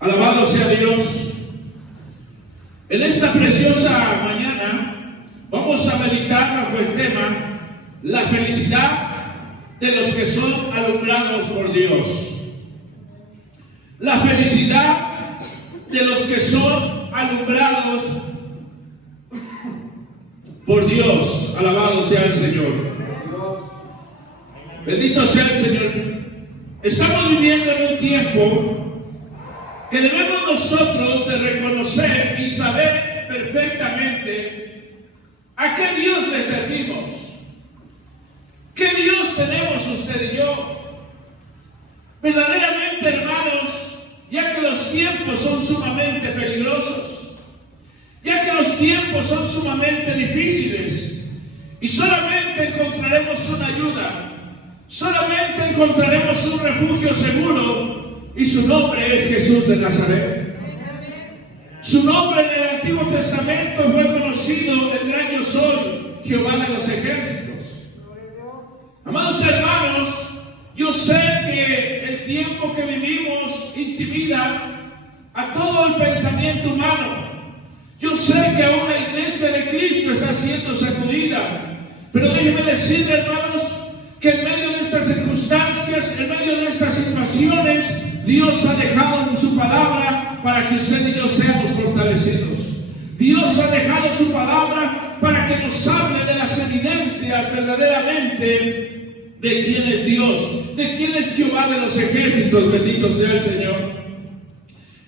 Alabado sea Dios. En esta preciosa mañana vamos a meditar bajo el tema la felicidad de los que son alumbrados por Dios. La felicidad de los que son alumbrados por Dios. Alabado sea el Señor. Bendito sea el Señor. Estamos viviendo en un tiempo que debemos nosotros de reconocer y saber perfectamente a qué Dios le servimos. ¿Qué Dios tenemos usted y yo? Verdaderamente, hermanos, ya que los tiempos son sumamente peligrosos, ya que los tiempos son sumamente difíciles, y solamente encontraremos una ayuda, solamente encontraremos un refugio seguro, y su nombre es Jesús de Nazaret. Su nombre en el Antiguo Testamento fue conocido el gran yo soy, Jehová de los ejércitos. Amados hermanos, yo sé que el tiempo que vivimos intimida a todo el pensamiento humano. Yo sé que aún la iglesia de Cristo está siendo sacudida, pero déjenme decirle, hermanos, que en medio de estas circunstancias, en medio de estas situaciones, Dios ha dejado su palabra para que usted y yo seamos fortalecidos. Dios ha dejado su palabra para que nos hable de las evidencias verdaderamente de quién es Dios, de quién es Jehová de los ejércitos. Bendito sea el Señor.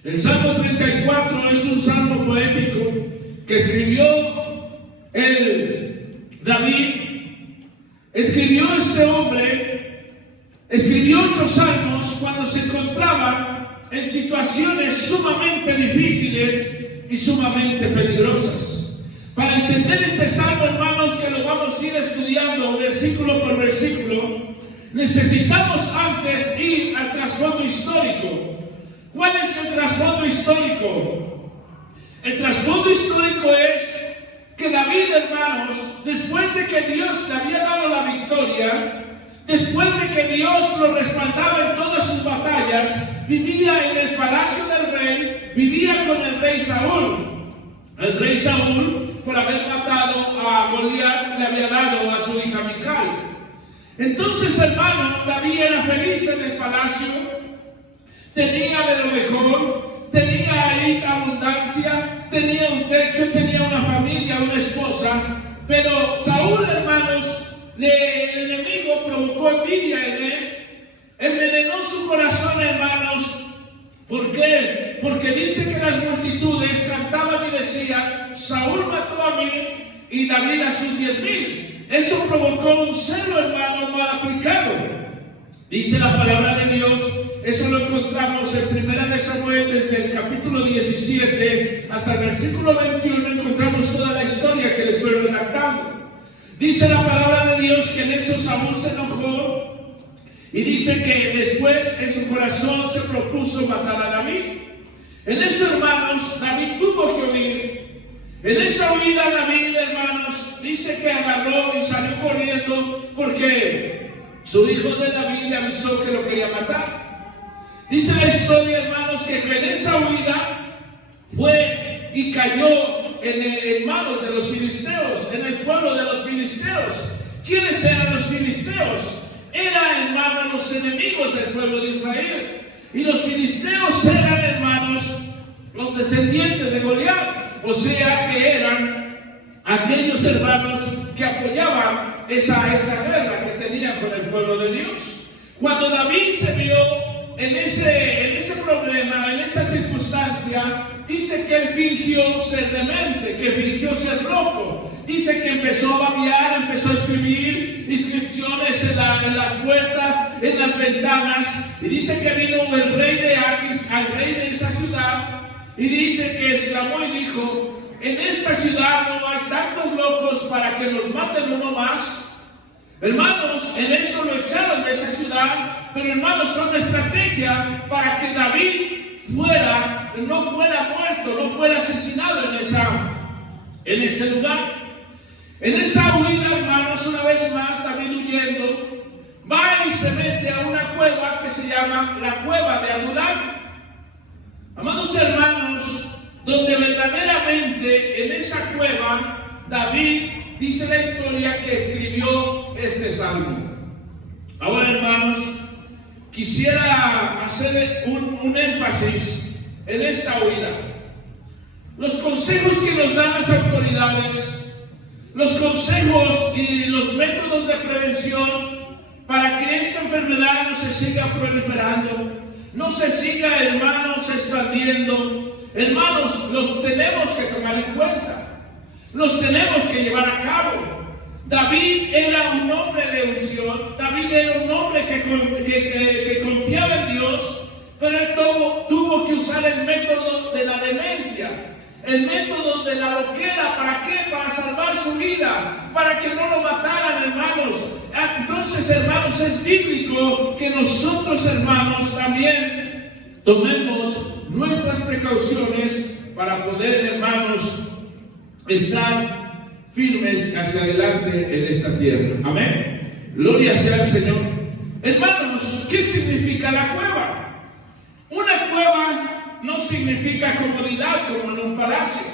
El Salmo 34 es un salmo poético que escribió David. Escribió este hombre, escribió 8 salmos cuando se encontraba en situaciones sumamente difíciles y sumamente peligrosas. Para entender este salmo, hermanos, que lo vamos a ir estudiando versículo por versículo, necesitamos antes ir al trasfondo histórico. ¿Cuál es el trasfondo histórico? El trasfondo histórico es que David, hermanos, después de que Dios le había dado la victoria, después de que Dios lo respaldaba en todas sus batallas, vivía en el palacio del rey, vivía con el rey Saúl. El rey Saúl, por haber matado a Goliat, le había dado a su hija Mical. Entonces, hermano, David era feliz en el palacio, tenía de lo mejor, tenía ahí abundancia, tenía un techo, tenía una familia, una esposa, pero Saúl, hermanos, el enemigo provocó envidia en él, envenenó su corazón, hermanos. ¿Por qué? Porque dice que las multitudes cantaban y decían: Saúl mató a 1000 y David a sus 10,000. Eso provocó un celo, hermano, mal aplicado. Dice la palabra de Dios, eso lo encontramos en 1 de Samuel, desde el capítulo 17 hasta el versículo 21, encontramos toda la historia que les estoy redactando. Dice la palabra de Dios que en eso Saúl se enojó y dice que después en su corazón se propuso matar a David. En eso, hermanos, David tuvo que huir. En esa huida, David, hermanos, dice que agarró y salió corriendo porque su hijo de David le avisó que lo quería matar. Dice la historia, hermanos, que en esa huida fue y cayó en manos de los filisteos, en el pueblo de los filisteos. ¿Quiénes eran los filisteos? Eran, hermanos, los enemigos del pueblo de Israel. Y los filisteos eran, hermanos, los descendientes de Goliat. O sea que eran aquellos hermanos que apoyaban esa guerra que tenían con el pueblo de Dios. Cuando David se vio en ese problema, en esa circunstancia, dice que él fingió ser demente, que fingió ser loco. Dice que empezó a babear, empezó a escribir inscripciones en las puertas, en las ventanas, y dice que vino el rey de Aquis, al rey de esa ciudad, y dice que exclamó y dijo: en esta ciudad no hay tantos locos para que nos manden uno más. Hermanos, en eso lo echaron de esa ciudad, pero hermanos, fue una estrategia para que David no fuera muerto, no fuera asesinado en ese lugar. En esa huida, hermanos, una vez más, David huyendo, va y se mete a una cueva que se llama la cueva de Adulam. justamente en esa cueva, David dice la historia que escribió este salmo. Ahora, hermanos, quisiera hacer un énfasis en esta oída. Los consejos que nos dan las autoridades, los consejos y los métodos de prevención para que esta enfermedad no se siga proliferando, no se siga, hermanos, expandiendo. Hermanos, los tenemos que tomar en cuenta, los tenemos que llevar a cabo. David era un hombre de unción, David era un hombre que confiaba en Dios, pero él tuvo que usar el método de la demencia, el método de la loquera. ¿Para qué? Para salvar su vida, para que no lo mataran, hermanos. Entonces, hermanos, es bíblico que nosotros, hermanos, también tomemos nuestras precauciones para poder, hermanos, estar firmes hacia adelante en esta tierra. Amén. Gloria sea al Señor. Hermanos, ¿qué significa la cueva? Una cueva no significa comodidad como en un palacio.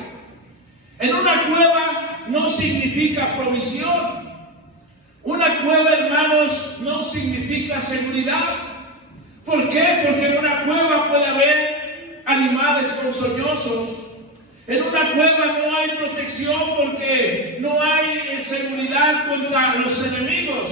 En una cueva no significa provisión. Una cueva, hermanos, no significa seguridad. ¿Por qué? Porque en una cueva puede haber animales ponzoñosos. En una cueva no hay protección porque no hay seguridad contra los enemigos.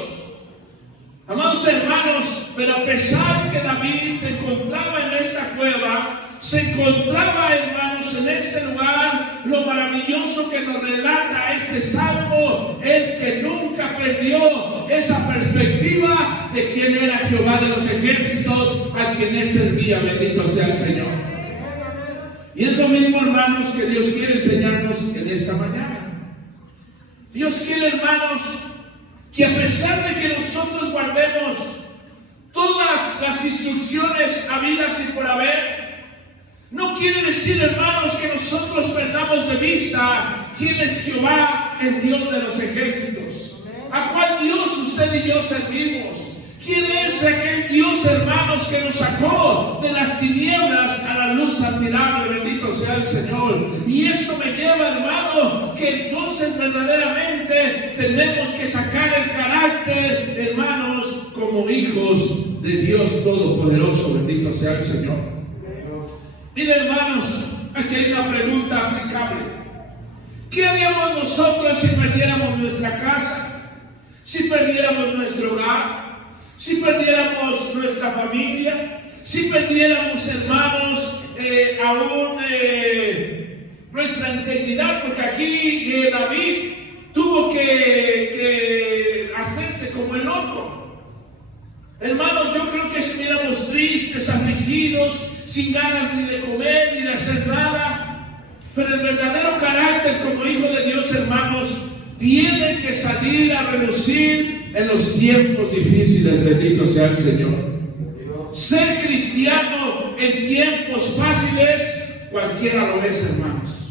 Amados hermanos, pero a pesar que David se encontraba en esta cueva, se encontraba, hermanos, en este lugar, lo maravilloso que nos relata este salmo es que nunca perdió esa perspectiva de quién era Jehová de los ejércitos, a quien él servía. Bendito sea el Señor. Y es lo mismo, hermanos, que Dios quiere enseñarnos en esta mañana. Dios quiere, hermanos, que a pesar de que nosotros guardemos todas las instrucciones habidas y por haber, no quiere decir, hermanos, que nosotros perdamos de vista quién es Jehová, el Dios de los ejércitos. ¿A cuál Dios usted y yo servimos? ¿Quién es aquel Dios, hermanos, que nos sacó de las tinieblas a la luz admirable? Bendito sea el Señor. Y esto me lleva, hermano, que entonces verdaderamente tenemos que sacar el carácter, hermanos, como hijos de Dios Todopoderoso. Bendito sea el Señor. Miren, hermanos, aquí hay una pregunta aplicable. ¿Qué haríamos nosotros si perdiéramos nuestra casa? Si perdiéramos nuestro hogar, si perdiéramos nuestra familia, si perdiéramos, hermanos, aún nuestra integridad, porque aquí David tuvo que hacerse como el loco. Hermanos, yo creo que estuviéramos tristes, afligidos, sin ganas ni de comer ni de hacer nada, pero el verdadero carácter como hijo de Dios, hermanos, tiene que salir a relucir en los tiempos difíciles. Bendito sea el Señor. Ser cristiano en tiempos fáciles, cualquiera lo es, hermanos.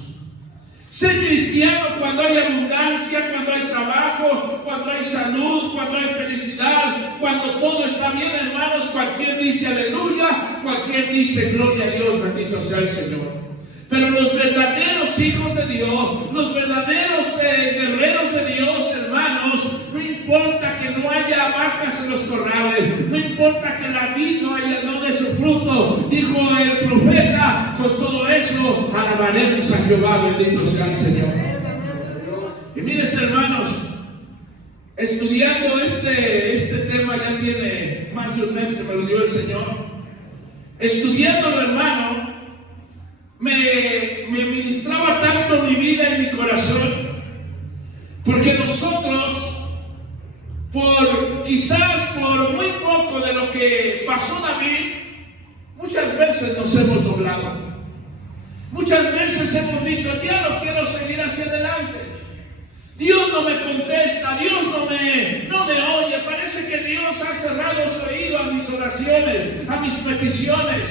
Ser cristiano cuando hay abundancia, cuando hay trabajo, cuando hay salud, cuando hay felicidad, cuando todo está bien, hermanos, cualquier dice aleluya, cualquier dice gloria a Dios. Bendito sea el Señor. Pero los verdaderos hijos de Dios, los verdaderos guerreros de Dios, hermanos, no importa que no haya vacas en los corrales, no importa que la vid no dé su fruto, dijo el profeta, con todo eso alabaremos a Jehová. Bendito sea el Señor. Y miren, hermanos, estudiando este tema, ya tiene más de un mes que me lo dio el Señor, estudiándolo, hermano, me ministraba tanto mi vida y mi corazón, porque nosotros, quizás por muy poco de lo que pasó David, muchas veces nos hemos doblado, muchas veces hemos dicho: ya no quiero seguir hacia adelante, Dios no me contesta, Dios no me oye, parece que Dios ha cerrado su oído a mis oraciones, a mis peticiones.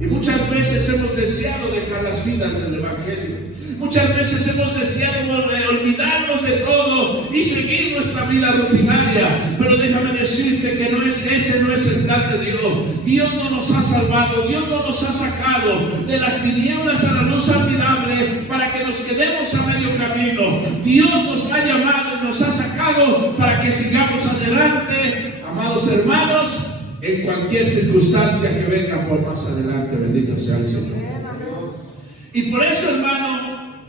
Y muchas veces veces hemos deseado dejar las filas del Evangelio. Muchas veces hemos deseado olvidarnos de todo y seguir nuestra vida rutinaria. Pero déjame decirte que ese no es el plan de Dios. Dios no nos ha salvado, Dios no nos ha sacado de las tinieblas a la luz admirable para que nos quedemos a medio camino. Dios nos ha llamado y nos ha sacado para que sigamos adelante, amados hermanos, en cualquier circunstancia que venga por más adelante. Bendito sea el Señor. Y por eso, hermano,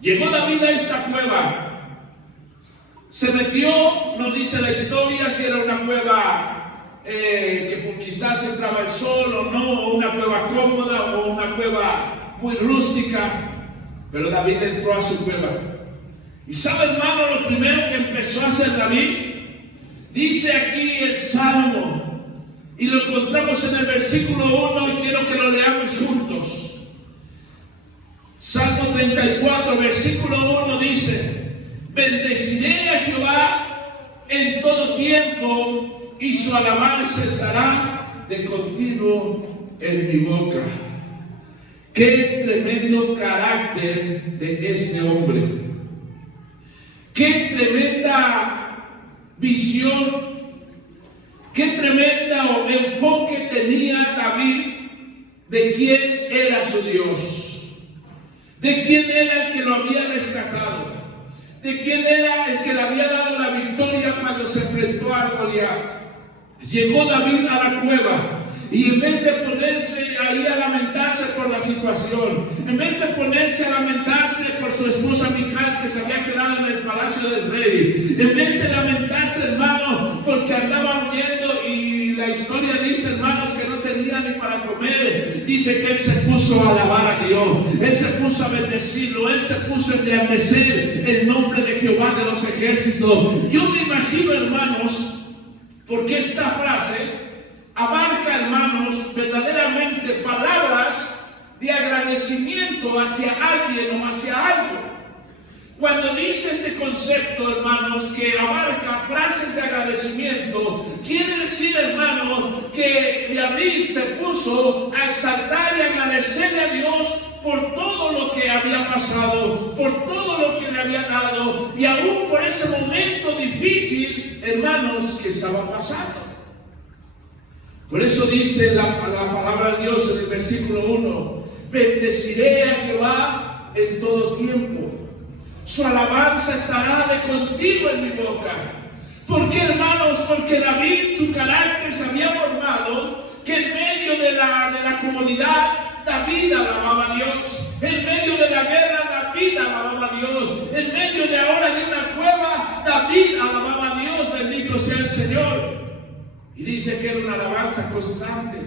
llegó David a esta cueva. Se metió, no dice la historia si era una cueva que quizás entraba el sol o no, o una cueva cómoda o una cueva muy rústica, pero David entró a su cueva. Y sabe, hermano, lo primero que empezó a hacer David, dice aquí el Salmo, y lo encontramos en el versículo 1 y quiero que lo leamos juntos. Salmo 34, versículo 1 dice: bendeciré a Jehová en todo tiempo y su alabanza estará de continuo en mi boca. Qué tremendo carácter de este hombre. Qué tremenda visión. Qué tremendo enfoque tenía David de quién era su Dios. De quién era el que lo había rescatado, de quién era el que le había dado la victoria cuando se enfrentó a Goliat. Llegó David a la cueva y en vez de ponerse ahí a lamentarse por la situación, en vez de ponerse a lamentarse por su esposa Mical que se había quedado en el palacio del rey, en vez de lamentarse, hermano, porque andaba huyendo y la historia dice, hermanos, que no tenía ni para comer, dice que él se puso a alabar a Dios, él se puso a bendecirlo, él se puso a engrandecer el nombre de Jehová de los ejércitos. Yo me imagino, hermanos, porque esta frase abarca, hermanos, verdaderamente palabras de agradecimiento hacia alguien o hacia algo. Cuando dice este concepto, hermanos, que abarca frases de agradecimiento, quiere decir, hermanos, que David se puso a exaltar y agradecerle a Dios por todo lo que había pasado, por todo lo que le había dado, y aún por ese momento difícil, hermanos, que estaba pasando. Por eso dice la palabra de Dios en el versículo 1: bendeciré a Jehová en todo tiempo, su alabanza estará de continuo en mi boca. ¿Por qué, hermanos? Porque David, su carácter se había formado, que en medio de la comunidad David alababa a Dios, en medio de la guerra David alababa a Dios, en medio de ahora de una cueva David alababa a Dios. Bendito sea el Señor. Y dice que era una alabanza constante.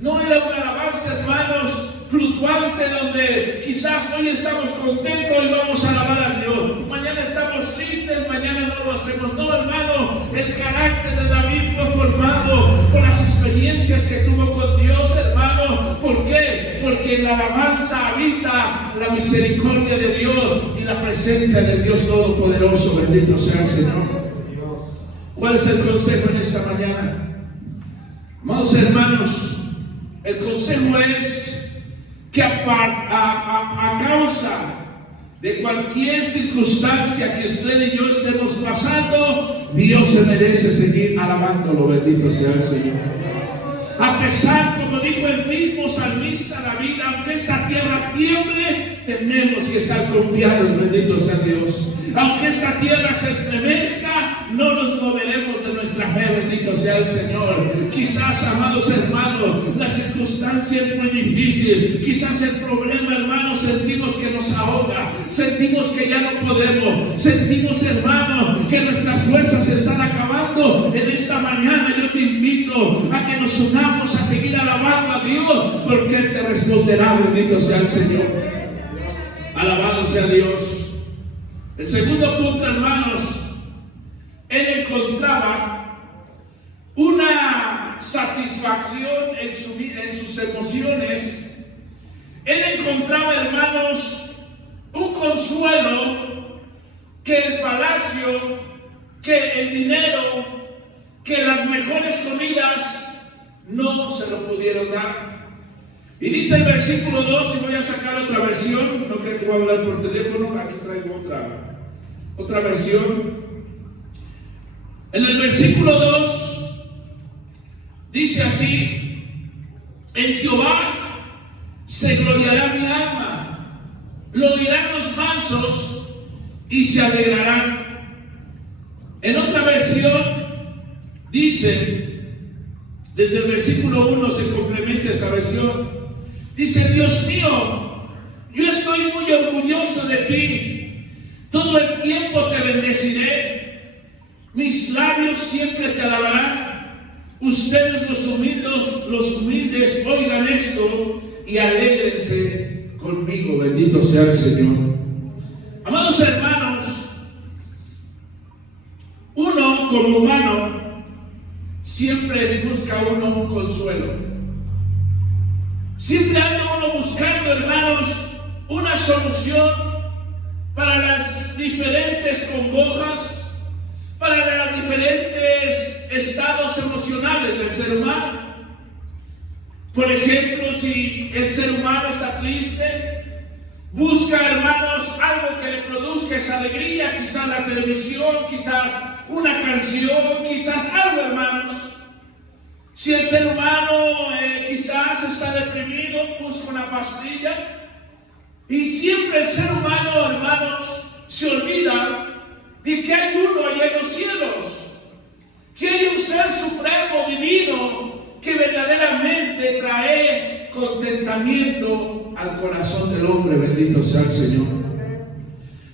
No era una alabanza, hermanos, fluctuante, donde quizás hoy estamos contentos y vamos a alabar a Dios, mañana estamos tristes, mañana no lo hacemos. No, hermano, el carácter de David fue formado por las experiencias que tuvo con Dios, hermano. ¿Por qué? Porque en la alabanza habita la misericordia de Dios y la presencia del Dios Todopoderoso. Bendito sea el Señor. ¿Cuál es el consejo en esta mañana? Amados hermanos, el consejo es que a causa de cualquier circunstancia que usted y yo estemos pasando, Dios se merece seguir alabándolo. Bendito sea el Señor. A pesar, como dijo el mismo salmista David, aunque esta tierra tiemble, tenemos que estar confiados. Bendito sea Dios. Aunque esta tierra se estremezca, no nos moveremos de nuestra fe. Bendito sea el Señor. Quizás, amados hermanos, la circunstancia es muy difícil. Quizás el problema, hermanos, sentimos que nos ahoga, sentimos que ya no podemos, sentimos, hermanos, que nuestras fuerzas se están acabando. En esta mañana yo te invito a que nos unamos a seguir alabando a Dios, porque Él te responderá. Bendito sea el Señor. Alabado sea Dios. El segundo punto, hermanos, él encontraba una satisfacción en sus emociones. Él encontraba, hermanos, un consuelo que el palacio, que el dinero, que las mejores comidas no se lo pudieron dar. Y dice el versículo 2, y voy a sacar otra versión, no creo que voy a hablar por teléfono, aquí traigo otra versión. En el versículo 2 dice así: en Jehová se gloriará mi alma, lo oirán los mansos y se alegrarán. En otra versión dice, desde el versículo 1 se complementa esa versión, dice: Dios mío, yo estoy muy orgulloso de ti, todo el tiempo te bendeciré, mis labios siempre te alabarán. Ustedes los humildes oigan esto y alégrense conmigo. Bendito sea el Señor. Amados hermanos, uno como humano siempre busca un consuelo. Siempre anda uno buscando, hermanos, una solución para las diferentes congojas, para los diferentes estados emocionales del ser humano. Por ejemplo, si el ser humano está triste, busca, hermanos, algo que le produzca esa alegría, quizás la televisión, quizás una canción, quizás algo, hermanos. Si el ser humano quizás está deprimido, busca una pastilla. Y siempre el ser humano, hermanos, se olvida de que hay uno allá en los cielos, que hay un ser supremo divino que verdaderamente trae contentamiento al corazón del hombre. Bendito sea el Señor.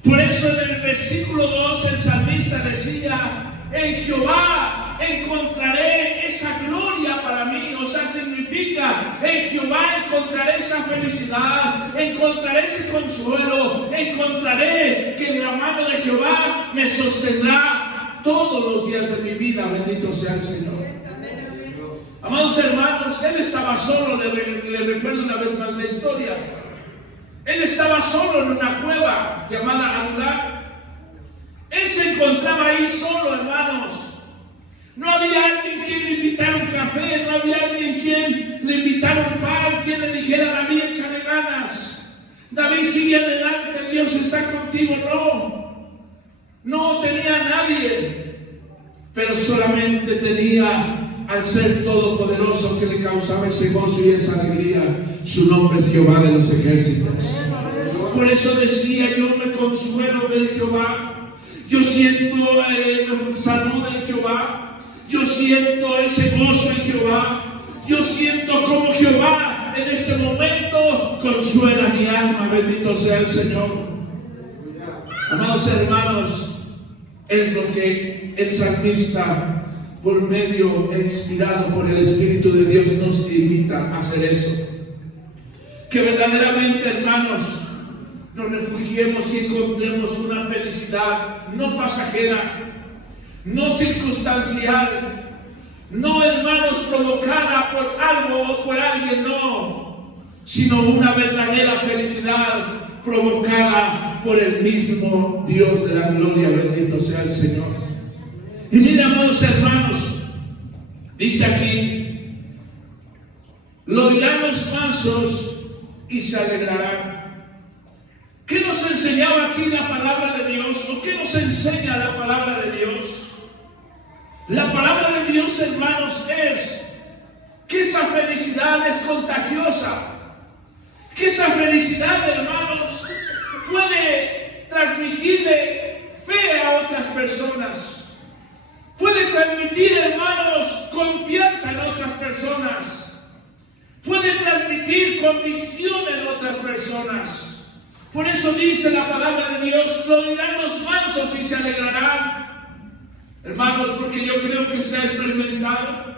Por eso en el versículo 2 el salmista decía: en Jehová encontraré esa gloria para mí. O sea, significa, en Jehová encontraré esa felicidad, encontraré ese consuelo, encontraré que la mano de Jehová me sostendrá todos los días de mi vida. Bendito sea el Señor. Amados hermanos, él estaba solo. Le recuerdo una vez más la historia. Él estaba solo en una cueva llamada Adulam. Él se encontraba ahí solo, hermanos. No había alguien quien le invitara un café, no había alguien quien le invitara un pan, quien le dijera: David, échale ganas, David, sigue adelante, Dios está contigo. No tenía a nadie, pero solamente tenía al ser todopoderoso que le causaba ese gozo y esa alegría. Su nombre es Jehová de los ejércitos. Por eso decía: yo me consuelo del Jehová. Yo siento salud en Jehová. Yo siento ese gozo en Jehová. Yo siento como Jehová en este momento consuela mi alma. Bendito sea el Señor. Amados hermanos, es lo que el salmista, por medio e inspirado por el Espíritu de Dios, nos invita a hacer eso. Que verdaderamente, hermanos, nos refugiemos y encontremos una felicidad no pasajera, no circunstancial, no, hermanos, provocada por algo o por alguien, no, sino una verdadera felicidad provocada por el mismo Dios de la gloria. Bendito sea el Señor. Y mira, amados hermanos, dice aquí: lo dirán los mansos y se alegrarán. ¿Qué nos enseñaba aquí la palabra de Dios? ¿O qué nos enseña la palabra de Dios? La palabra de Dios, hermanos, es que esa felicidad es contagiosa. Que esa felicidad, hermanos, puede transmitirle fe a otras personas. Puede transmitir, hermanos, confianza en otras personas. Puede transmitir convicción en otras personas. Por eso dice la palabra de Dios: lo dirán los mansos y se alegrarán. Hermanos, porque yo creo que usted ha experimentado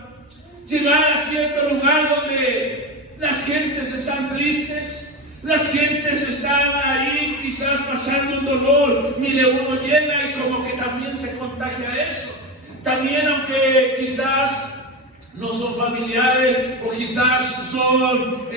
llegar a cierto lugar donde las gentes están tristes, las gentes están ahí quizás pasando un dolor, mire, uno llega y como que también se contagia eso. También, aunque quizás no son familiares o quizás son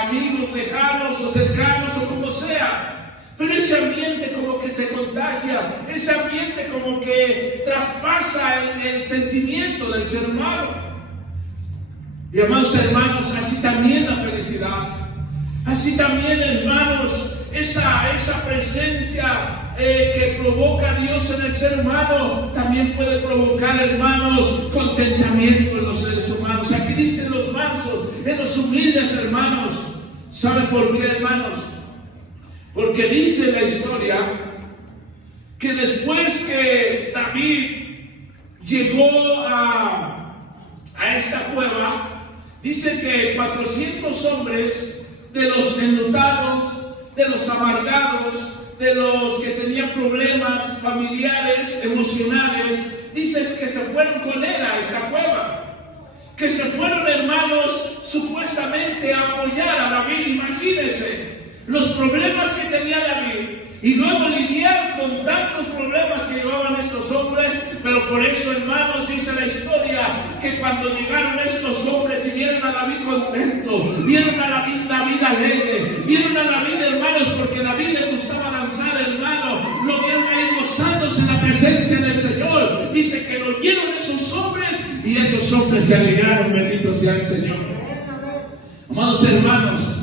amigos lejanos o cercanos o como sea, pero ese ambiente como que se contagia, ese ambiente como que traspasa el sentimiento del ser humano. Y amados hermanos, así también la felicidad felicidad. Así también, hermanos, esa presencia que provoca Dios en el ser humano también puede provocar, hermanos, contentamiento en los seres humanos. Aquí dicen los mansos, en los humildes, hermanos. ¿Sabe por qué, hermanos? Porque dice la historia que después que David llegó a esta cueva, dice que 400 hombres, de los enlutados, de los amargados, de los que tenían problemas familiares, emocionales, dices que se fueron con él a esta cueva, que se fueron, hermanos, supuestamente a apoyar a David. Imagínense los problemas que tenía David y luego lidiar con tantos problemas que llevaban estos hombres. Pero por eso, hermanos, dice la historia que cuando llegaron estos hombres y vieron a David contento, vieron a David alegre, vieron a David, hermanos, porque a David le gustaba danzar, hermano, lo vieron ahí gozándose en la presencia del Señor. Dice que lo oyeron esos hombres y esos hombres se alegraron. Bendito sea el Señor. Amados hermanos,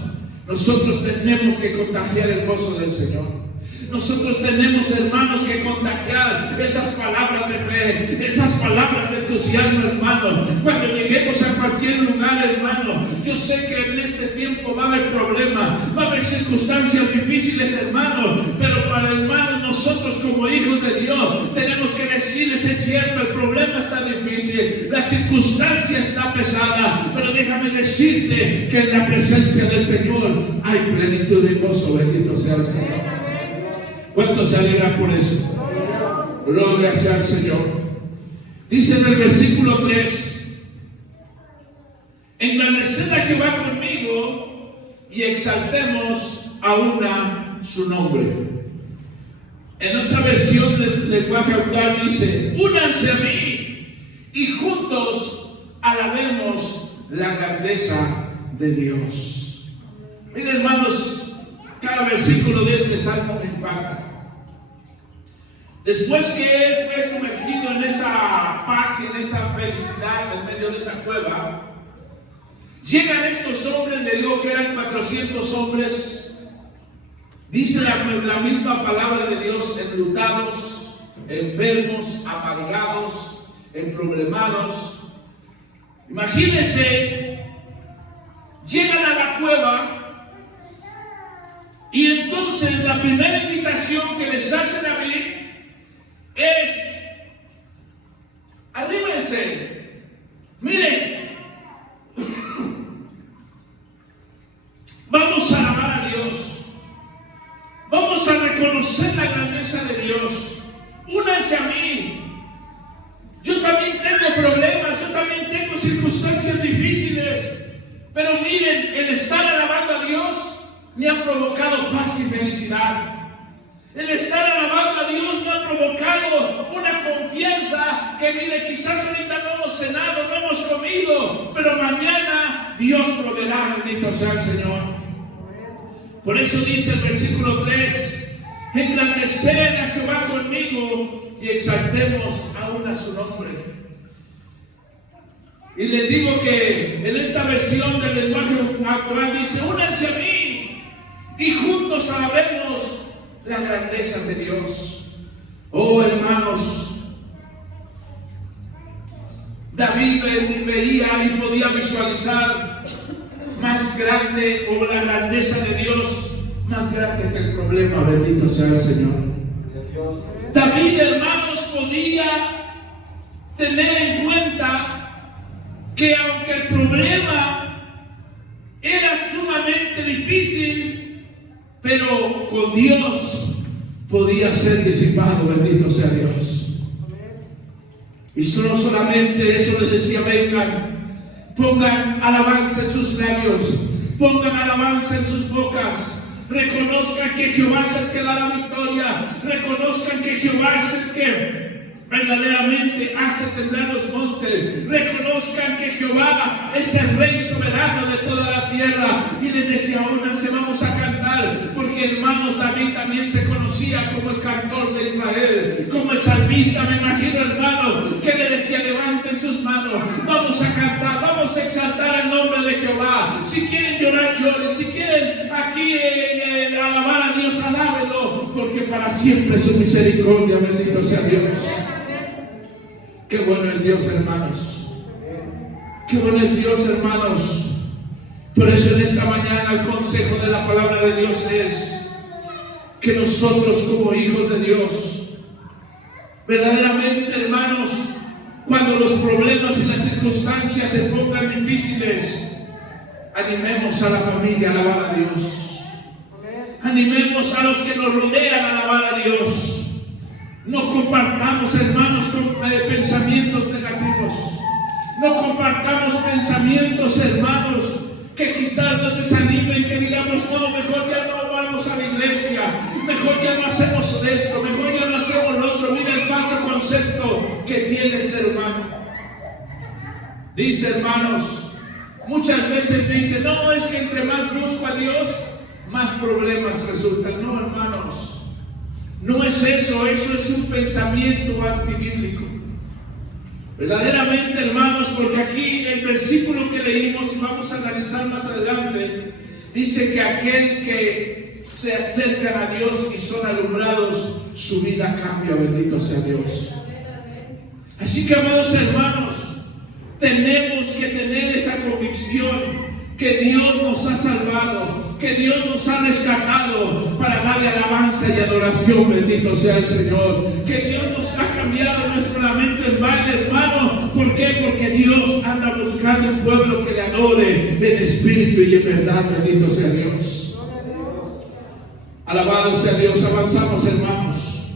nosotros tenemos que contagiar el gozo del Señor. Nosotros tenemos, hermanos, que contagiar esas palabras de fe, esas palabras de entusiasmo, hermano. Cuando lleguemos a cualquier lugar, hermano, yo sé que en este tiempo va a haber problemas, va a haber circunstancias difíciles, hermano, pero para, hermanos, nosotros como hijos de Dios tenemos que decirles: es cierto, el problema está difícil, la circunstancia está pesada, pero déjame decirte que en la presencia del Señor hay plenitud de gozo. Bendito sea el Señor. ¿Cuántos se alegran por eso? Gloria sea al Señor. Dice en el versículo 3: engrandecer a Jehová conmigo y exaltemos a una su nombre. En otra versión del lenguaje actual dice: únanse a mí y juntos alabemos la grandeza de Dios. Miren, hermanos, cada versículo de este salmo me impacta. Después que él fue sumergido en esa paz y en esa felicidad en medio de esa cueva, llegan estos hombres, le digo que eran 400 hombres, dice la misma palabra de Dios, enlutados, enfermos, amargados, emproblemados. Imagínense, llegan a la cueva. Y entonces la primera invitación que les hace David es: arrímense, miren, vamos a alabar a Dios, vamos a reconocer la grandeza de Dios, únanse a mí. Yo también tengo problemas, yo también tengo circunstancias difíciles, pero miren, el estar alabando a Dios me ha provocado paz y felicidad. El estar alabando a Dios me ha provocado una confianza que, mire, quizás ahorita no hemos cenado, no hemos comido, pero mañana Dios proveerá. Bendito sea el Señor. Por eso dice el versículo 3: engrandecer a Jehová conmigo y exaltemos aún a su nombre. Y les digo que en esta versión del lenguaje actual dice: únanse a mí y juntos alabemos la grandeza de Dios. Oh, hermanos, David veía y podía visualizar más grande, o la grandeza de Dios más grande que el problema. Bendito sea el Señor. David, hermanos, podía tener en cuenta que aunque el problema era sumamente difícil, pero con Dios podía ser disipado. Bendito sea Dios. Y no solamente eso le decía: pongan alabanza en sus labios, pongan alabanza en sus bocas, reconozcan que Jehová es el que da la victoria, reconozcan que Jehová es el que verdaderamente hace temblar los montes, reconozcan que Jehová es el Rey soberano de toda la tierra. Y les decía: únanse, vamos a cantar, porque, hermanos, David también se conocía como el cantor de Israel, como el salmista. Me imagino, hermano, que le decía: levanten sus manos, vamos a cantar, vamos a exaltar el nombre de Jehová. Si quieren llorar, lloren. Si quieren aquí alabar a Dios, alábenlo, porque para siempre su misericordia, bendito sea Dios. Qué bueno es Dios, hermanos. Qué bueno es Dios, hermanos. Por eso en esta mañana el consejo de la palabra de Dios es que nosotros como hijos de Dios, verdaderamente, hermanos, cuando los problemas y las circunstancias se pongan difíciles, animemos a la familia a alabar a Dios. Animemos a los que nos rodean a alabar a Dios. No compartamos, hermanos, pensamientos negativos. No compartamos pensamientos, hermanos, que quizás nos desanimen, que digamos, no, mejor ya no vamos a la iglesia, mejor ya no hacemos esto, mejor ya no hacemos lo otro. Mira el falso concepto que tiene el ser humano. Dice, hermanos, muchas veces dice, no, es que entre más busco a Dios, más problemas resultan. No, hermanos, no es eso, eso es un pensamiento antibíblico. Verdaderamente, hermanos, porque aquí el versículo que leímos y vamos a analizar más adelante, dice que aquel que se acercan a Dios y son alumbrados, su vida cambia, bendito sea Dios. Así que, amados hermanos, tenemos que tener esa convicción que Dios nos ha salvado, que Dios nos ha rescatado para darle alabanza y adoración, bendito sea el Señor, que Dios nos ha cambiado nuestro lamento en baile, hermano. ¿Por qué? Porque Dios anda buscando un pueblo que le adore en espíritu y en verdad, bendito sea Dios. Alabado sea Dios. Avanzamos, hermanos.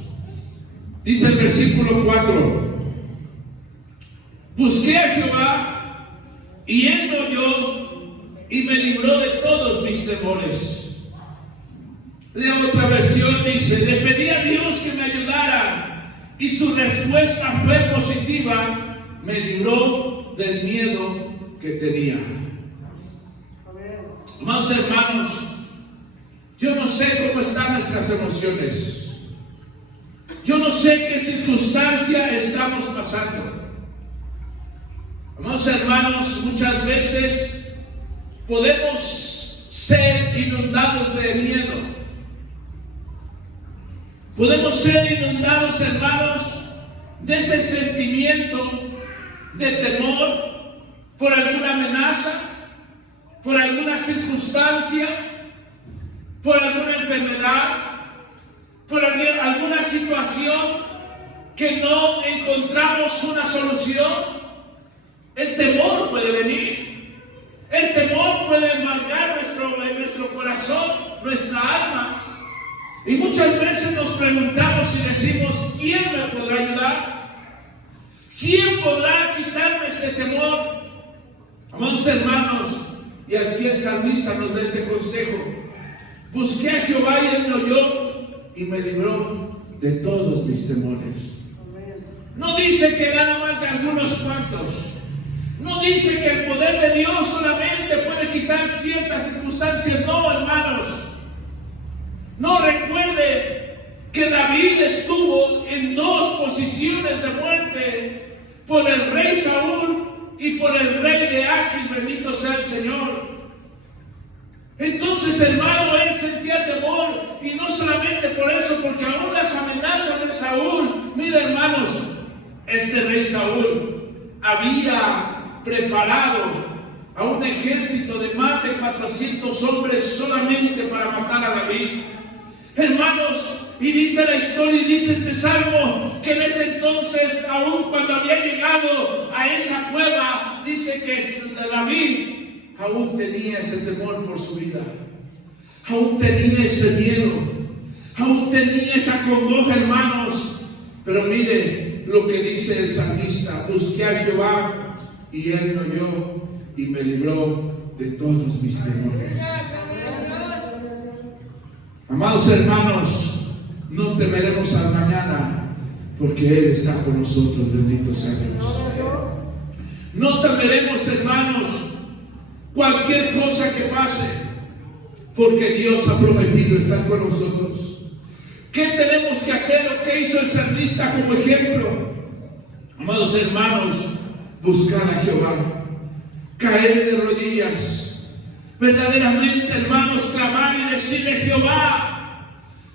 Dice el versículo 4: busqué a Jehová y Él me oyó y me libró de todos mis temores. Leo otra versión, dice, le pedí a Dios que me ayudara y su respuesta fue positiva, me libró del miedo que tenía. Amados hermanos, yo no sé cómo están nuestras emociones. Yo no sé qué circunstancia estamos pasando. Amados hermanos, muchas veces podemos ser inundados de miedo. Podemos ser inundados, hermanos, de ese sentimiento de temor por alguna amenaza, por alguna circunstancia, por alguna enfermedad, por alguna situación que no encontramos una solución. El temor puede venir. El temor puede marcar nuestro corazón, nuestra alma. Y muchas veces nos preguntamos y decimos, ¿quién me podrá ayudar? ¿Quién podrá quitarme este temor? Amados hermanos, y aquí el salmista nos da este consejo: busqué a Jehová y Él me oyó y me libró de todos mis temores. No dice que nada más de algunos cuantos. No dice que el poder de Dios solamente puede quitar ciertas circunstancias. No, hermanos. No, recuerde que David estuvo en dos posiciones de muerte: por el rey Saúl y por el rey de Aquis, bendito sea el Señor. Entonces, hermano, él sentía temor, y no solamente por eso, porque aún las amenazas de Saúl, mira, hermanos, este rey Saúl había preparado a un ejército de más de 400 hombres solamente para matar a David. Hermanos, y dice la historia y dice este salmo que en ese entonces, aún cuando había llegado a esa cueva, dice que David aún tenía ese temor por su vida, aún tenía ese miedo, aún tenía esa congoja, hermanos. Pero mire lo que dice el salmista: busqué a Jehová y Él me oyó y me libró de todos mis temores. Amados hermanos, no temeremos al mañana, porque Él está con nosotros, bendito sea Dios. No temeremos, hermanos, cualquier cosa que pase, porque Dios ha prometido estar con nosotros. ¿Qué tenemos que hacer? Lo que hizo el salmista como ejemplo. Amados hermanos, buscar a Jehová, caer de rodillas, verdaderamente, hermanos, clamar y decirle: Jehová,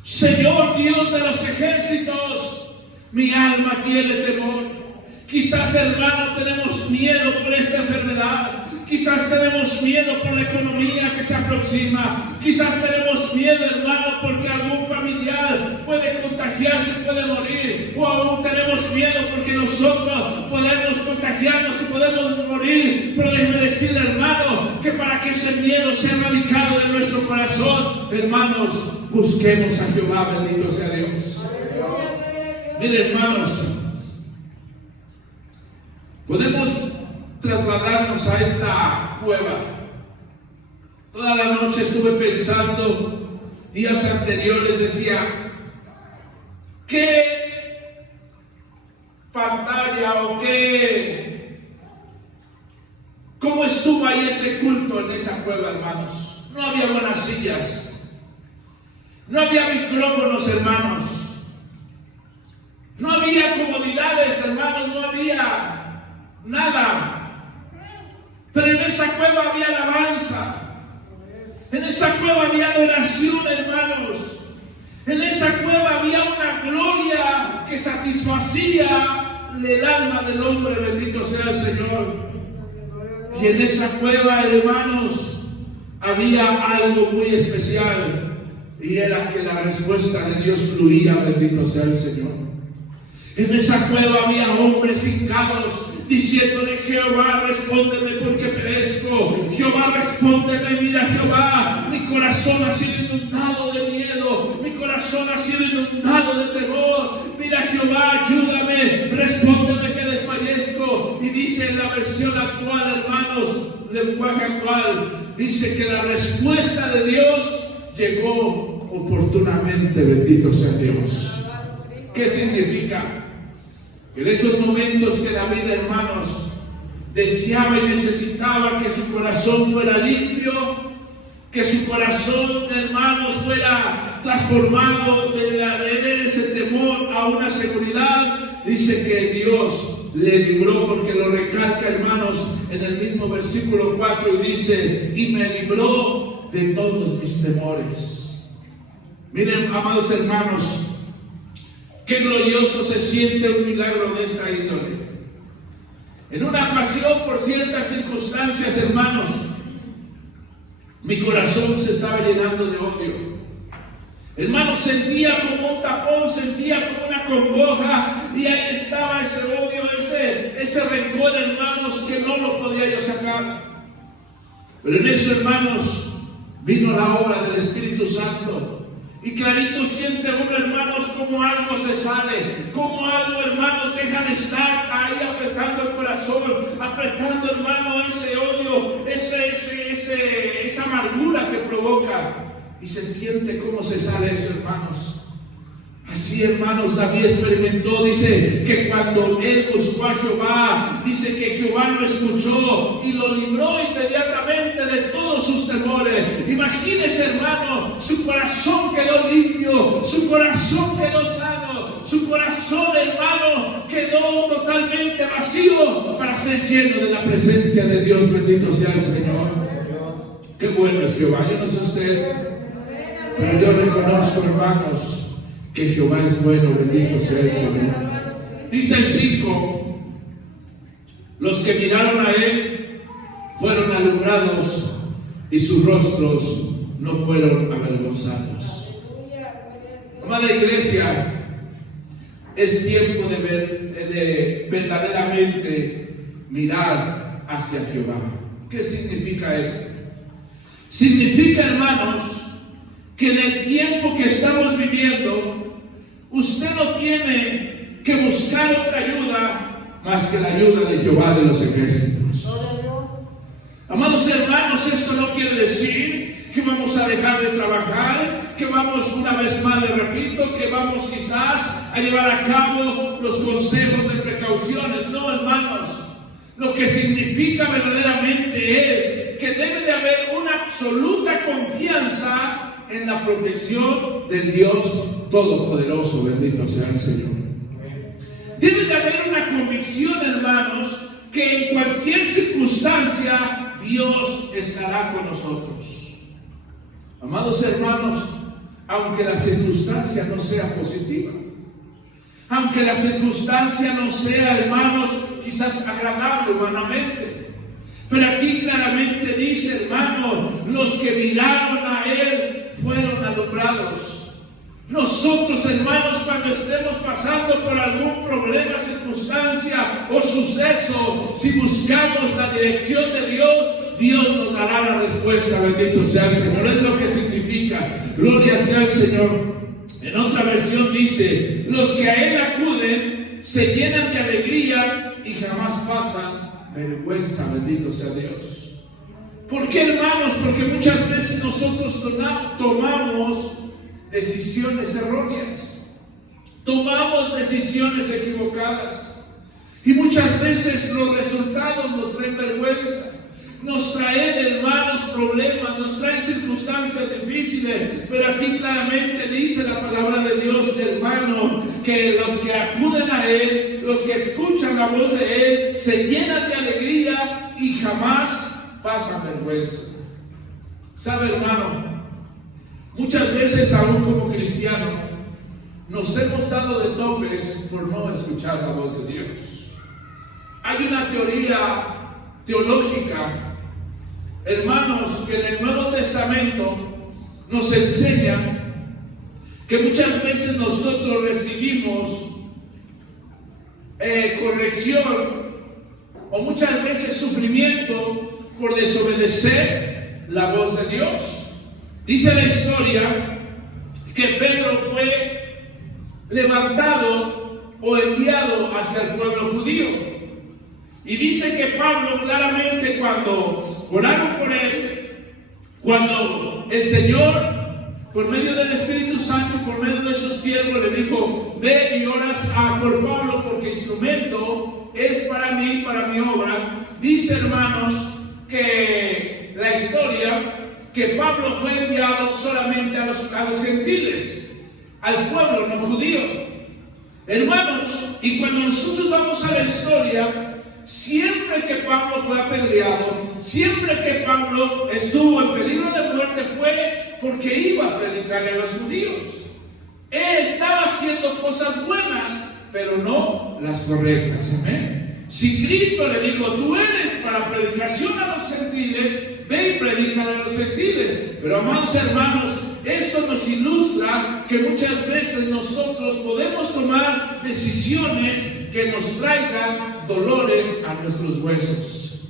Señor Dios de los ejércitos, mi alma tiene temor. Quizás, hermano, tenemos miedo por esta enfermedad. Quizás tenemos miedo por la economía que se aproxima. Quizás tenemos miedo, hermano, porque algún familiar puede contagiarse, puede morir. O aún tenemos miedo porque nosotros podemos contagiarnos y podemos morir. Pero déjeme decirle, hermano, que para que ese miedo sea erradicado de nuestro corazón, hermanos, busquemos a Jehová, bendito sea Dios. Miren, hermanos, podemos trasladarnos a esta cueva. Toda la noche estuve pensando, días anteriores decía, ¿qué pantalla o cómo estuvo ahí ese culto en esa cueva, hermanos? No había buenas sillas, no había micrófonos, hermanos, no había comodidades, hermanos, no había nada. Pero en esa cueva había alabanza. En esa cueva había adoración, hermanos. En esa cueva había una gloria que satisfacía el alma del hombre, bendito sea el Señor. Y en esa cueva, hermanos, había algo muy especial. Y era que la respuesta de Dios fluía, bendito sea el Señor. En esa cueva había hombres hincados diciéndole: Jehová, respóndeme porque perezco. Jehová, respóndeme. Mira, Jehová, mi corazón ha sido inundado de miedo, mi corazón ha sido inundado de temor. Mira, Jehová, ayúdame, respóndeme que desfallezco. Y dice en la versión actual, hermanos, lenguaje actual, dice que la respuesta de Dios llegó oportunamente, bendito sea Dios. ¿Qué significa? En esos momentos que David, hermanos, deseaba y necesitaba que su corazón fuera limpio, que su corazón, hermanos, fuera transformado de ese temor a una seguridad, dice que Dios le libró, porque lo recalca, hermanos, en el mismo versículo 4, y dice: y me libró de todos mis temores. Miren, amados hermanos, qué glorioso se siente un milagro de esta índole. En una ocasión, por ciertas circunstancias, hermanos, mi corazón se estaba llenando de odio. Hermanos, sentía como un tapón, sentía como una congoja, y ahí estaba ese odio, ese rencor, hermanos, que no lo podía yo sacar. Pero en eso, hermanos, vino la obra del Espíritu Santo. Y clarito siente uno, hermanos, como algo se sale, como algo, hermanos, deja de estar ahí apretando el corazón, apretando, hermano, ese odio, esa amargura que provoca. Y se siente cómo se sale eso, hermanos. Así, hermanos, David experimentó, dice que cuando él buscó a Jehová, dice que Jehová lo escuchó y lo libró inmediatamente de todos sus temores. Imagínese, hermano, su corazón quedó limpio, su corazón quedó sano, su corazón, hermano, quedó totalmente vacío para ser lleno de la presencia de Dios. Bendito sea el Señor. Qué bueno es Jehová. Yo no sé usted, pero yo reconozco, hermanos, que Jehová es bueno, bendito sea el Señor. Dice el 5: los que miraron a él fueron alumbrados y sus rostros no fueron avergonzados. Amada iglesia, es tiempo de verdaderamente mirar hacia Jehová. ¿Qué significa esto? Significa, hermanos, que en el tiempo que estamos viviendo, usted no tiene que buscar otra ayuda más que la ayuda de Jehová de los ejércitos. Amados hermanos, esto no quiere decir que vamos a dejar de trabajar, que vamos, una vez más le repito, que vamos quizás a llevar a cabo los consejos de precauciones. No, hermanos, lo que significa verdaderamente es que debe de haber una absoluta confianza en la protección del Dios Todopoderoso, bendito sea el Señor. Debe de haber una convicción, hermanos, que en cualquier circunstancia Dios estará con nosotros. Amados hermanos, aunque la circunstancia no sea positiva, aunque la circunstancia no sea, hermanos, quizás agradable humanamente, pero aquí claramente dice, hermanos, los que miraron a Él fueron alumbrados. Nosotros, hermanos, cuando estemos pasando por algún problema, circunstancia o suceso, si buscamos la dirección de Dios, Dios nos dará la respuesta. Bendito sea el Señor. Es lo que significa. Gloria sea el Señor. En otra versión dice, los que a Él acuden se llenan de alegría y jamás pasan vergüenza. Bendito sea Dios. ¿Por qué, hermanos? Porque muchas veces nosotros tomamos decisiones erróneas, tomamos decisiones equivocadas y muchas veces los resultados nos traen vergüenza, nos traen, hermanos, problemas, nos traen circunstancias difíciles, pero aquí claramente dice la palabra de Dios, hermano, que los que acuden a Él, los que escuchan la voz de Él, se llenan de alegría y jamás pasan vergüenza. ¿Sabe, hermano? Muchas veces, aún como cristianos, nos hemos dado de topes por no escuchar la voz de Dios. Hay una teoría teológica, hermanos, que en el Nuevo Testamento nos enseña que muchas veces nosotros recibimos corrección o muchas veces sufrimiento por desobedecer la voz de Dios. Dice la historia que Pedro fue levantado o enviado hacia el pueblo judío. Y dice que Pablo claramente, cuando oraron por él, cuando el Señor, por medio del Espíritu Santo, por medio de sus siervos, le dijo, ve y oras por Pablo, porque instrumento es para mí, para mi obra. Dice, hermanos, que la historia, que Pablo fue enviado solamente a los gentiles, al pueblo no judío. Hermanos, y cuando nosotros vamos a la historia, siempre que Pablo fue apedreado, siempre que Pablo estuvo en peligro de muerte, fue porque iba a predicarle a los judíos. Él estaba haciendo cosas buenas, pero no las correctas. Amén. Si Cristo le dijo, tú eres para predicación a los gentiles, ve y predícale a los gentiles. Pero, amados hermanos, esto nos ilustra que muchas veces nosotros podemos tomar decisiones que nos traigan dolores a nuestros huesos.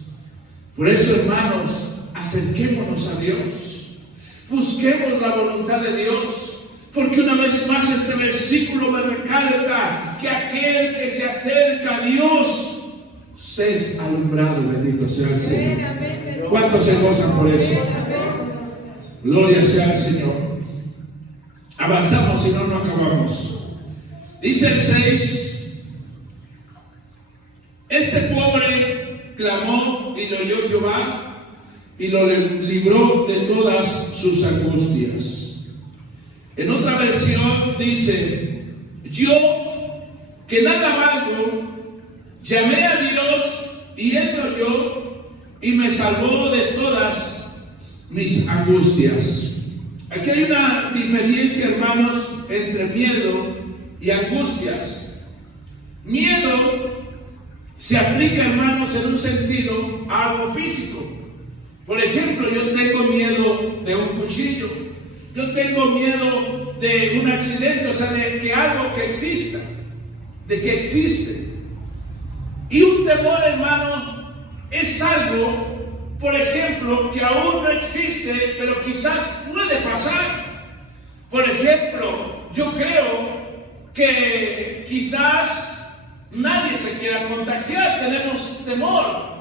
Por eso, hermanos, acerquémonos a Dios, busquemos la voluntad de Dios, porque una vez más este versículo me recalca que aquel que se acerca a Dios es alumbrado. Bendito sea el Señor. ¿Cuántos se gozan por eso? Gloria sea al Señor. Avanzamos, si no, no acabamos. Dice el 6: este pobre clamó y lo oyó Jehová y lo libró de todas sus angustias. En otra versión dice: yo, que nada valgo, llamé a Dios y Él me oyó y me salvó de todas mis angustias. Aquí hay una diferencia, hermanos, entre miedo y angustias. Miedo se aplica, hermanos, en un sentido a algo físico. Por ejemplo, yo tengo miedo de un cuchillo, yo tengo miedo de un accidente, o sea, de que algo que exista, de que existe. Y un temor, hermano, es algo, por ejemplo, que aún no existe, pero quizás puede pasar. Por ejemplo, yo creo que quizás nadie se quiera contagiar. Tenemos temor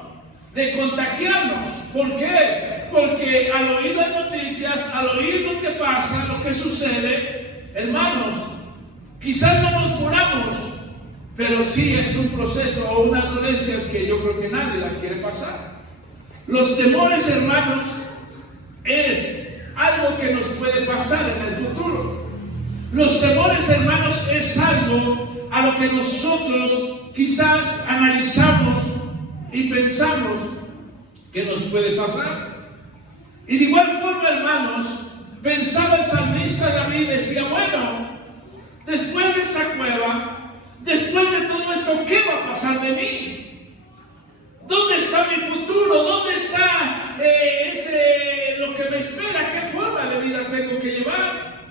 de contagiarnos. ¿Por qué? Porque al oír las noticias, al oír lo que pasa, lo que sucede, hermanos, quizás no nos curamos, pero sí es un proceso o unas dolencias que yo creo que nadie las quiere pasar. Los temores, hermanos, es algo que nos puede pasar en el futuro. Los temores, hermanos, es algo a lo que nosotros quizás analizamos y pensamos que nos puede pasar. Y de igual forma, hermanos, pensaba el salmista David y decía, bueno, después de esta cueva, después de todo esto, ¿qué va a pasar de mí? ¿Dónde está mi futuro? ¿Dónde está lo que me espera? ¿Qué forma de vida tengo que llevar?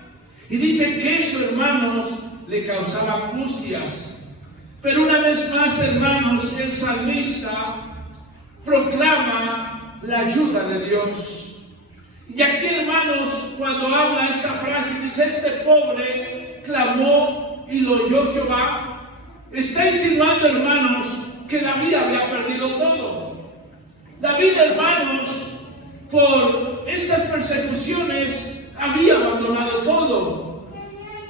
Y dicen que eso, hermanos, le causaba angustias. Pero una vez más, hermanos, el salmista proclama la ayuda de Dios. Y aquí, hermanos, cuando habla esta frase, dice, este pobre clamó y lo oyó Jehová. Está insinuando, hermanos, que David había perdido todo. David, hermanos, por estas persecuciones había abandonado todo.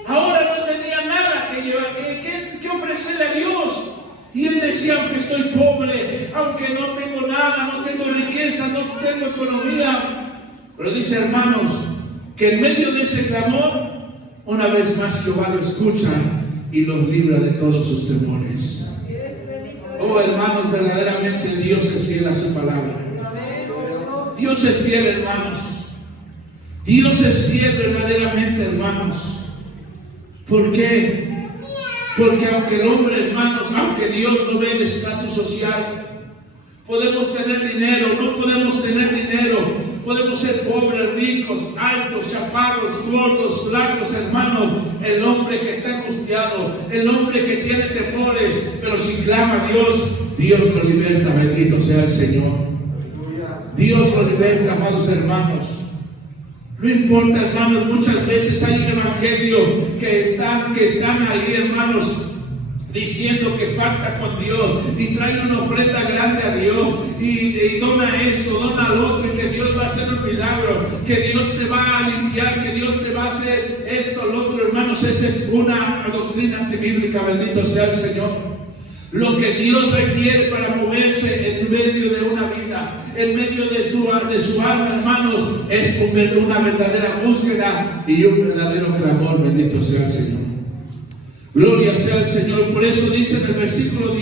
Ahora no tenía nada que llevar, que ofrecerle a Dios. Y él decía, aunque estoy pobre, aunque no tengo nada, no tengo riqueza, no tengo economía. Pero dice, hermanos, que en medio de ese clamor, una vez más Jehová lo escucha y los libra de todos sus temores. Oh, hermanos, verdaderamente Dios es fiel a su palabra. Dios es fiel, hermanos. Dios es fiel verdaderamente, hermanos. ¿Por qué? Porque aunque el hombre, hermanos, aunque Dios no ve el estatus social, podemos tener dinero, no podemos tener dinero, podemos ser pobres, ricos, altos, chaparros, gordos, flacos, hermanos. El hombre que está angustiado, el hombre que tiene temores, pero si clama a Dios, Dios lo liberta, bendito sea el Señor. Dios lo liberta, amados hermanos. No importa, hermanos, muchas veces hay un evangelio que están ahí, hermanos, diciendo que pacta con Dios y trae una ofrenda grande a Dios y dona esto, dona lo otro, y que Dios va a hacer un milagro, que Dios te va a limpiar, que Dios te va a hacer esto, lo otro, hermanos. Esa es una doctrina antibíblica, bendito sea el Señor. Lo que Dios requiere para moverse en medio de una vida, en medio de su alma, hermanos, es una verdadera búsqueda y un verdadero clamor, bendito sea el Señor. Gloria sea el Señor. Por eso dice en el versículo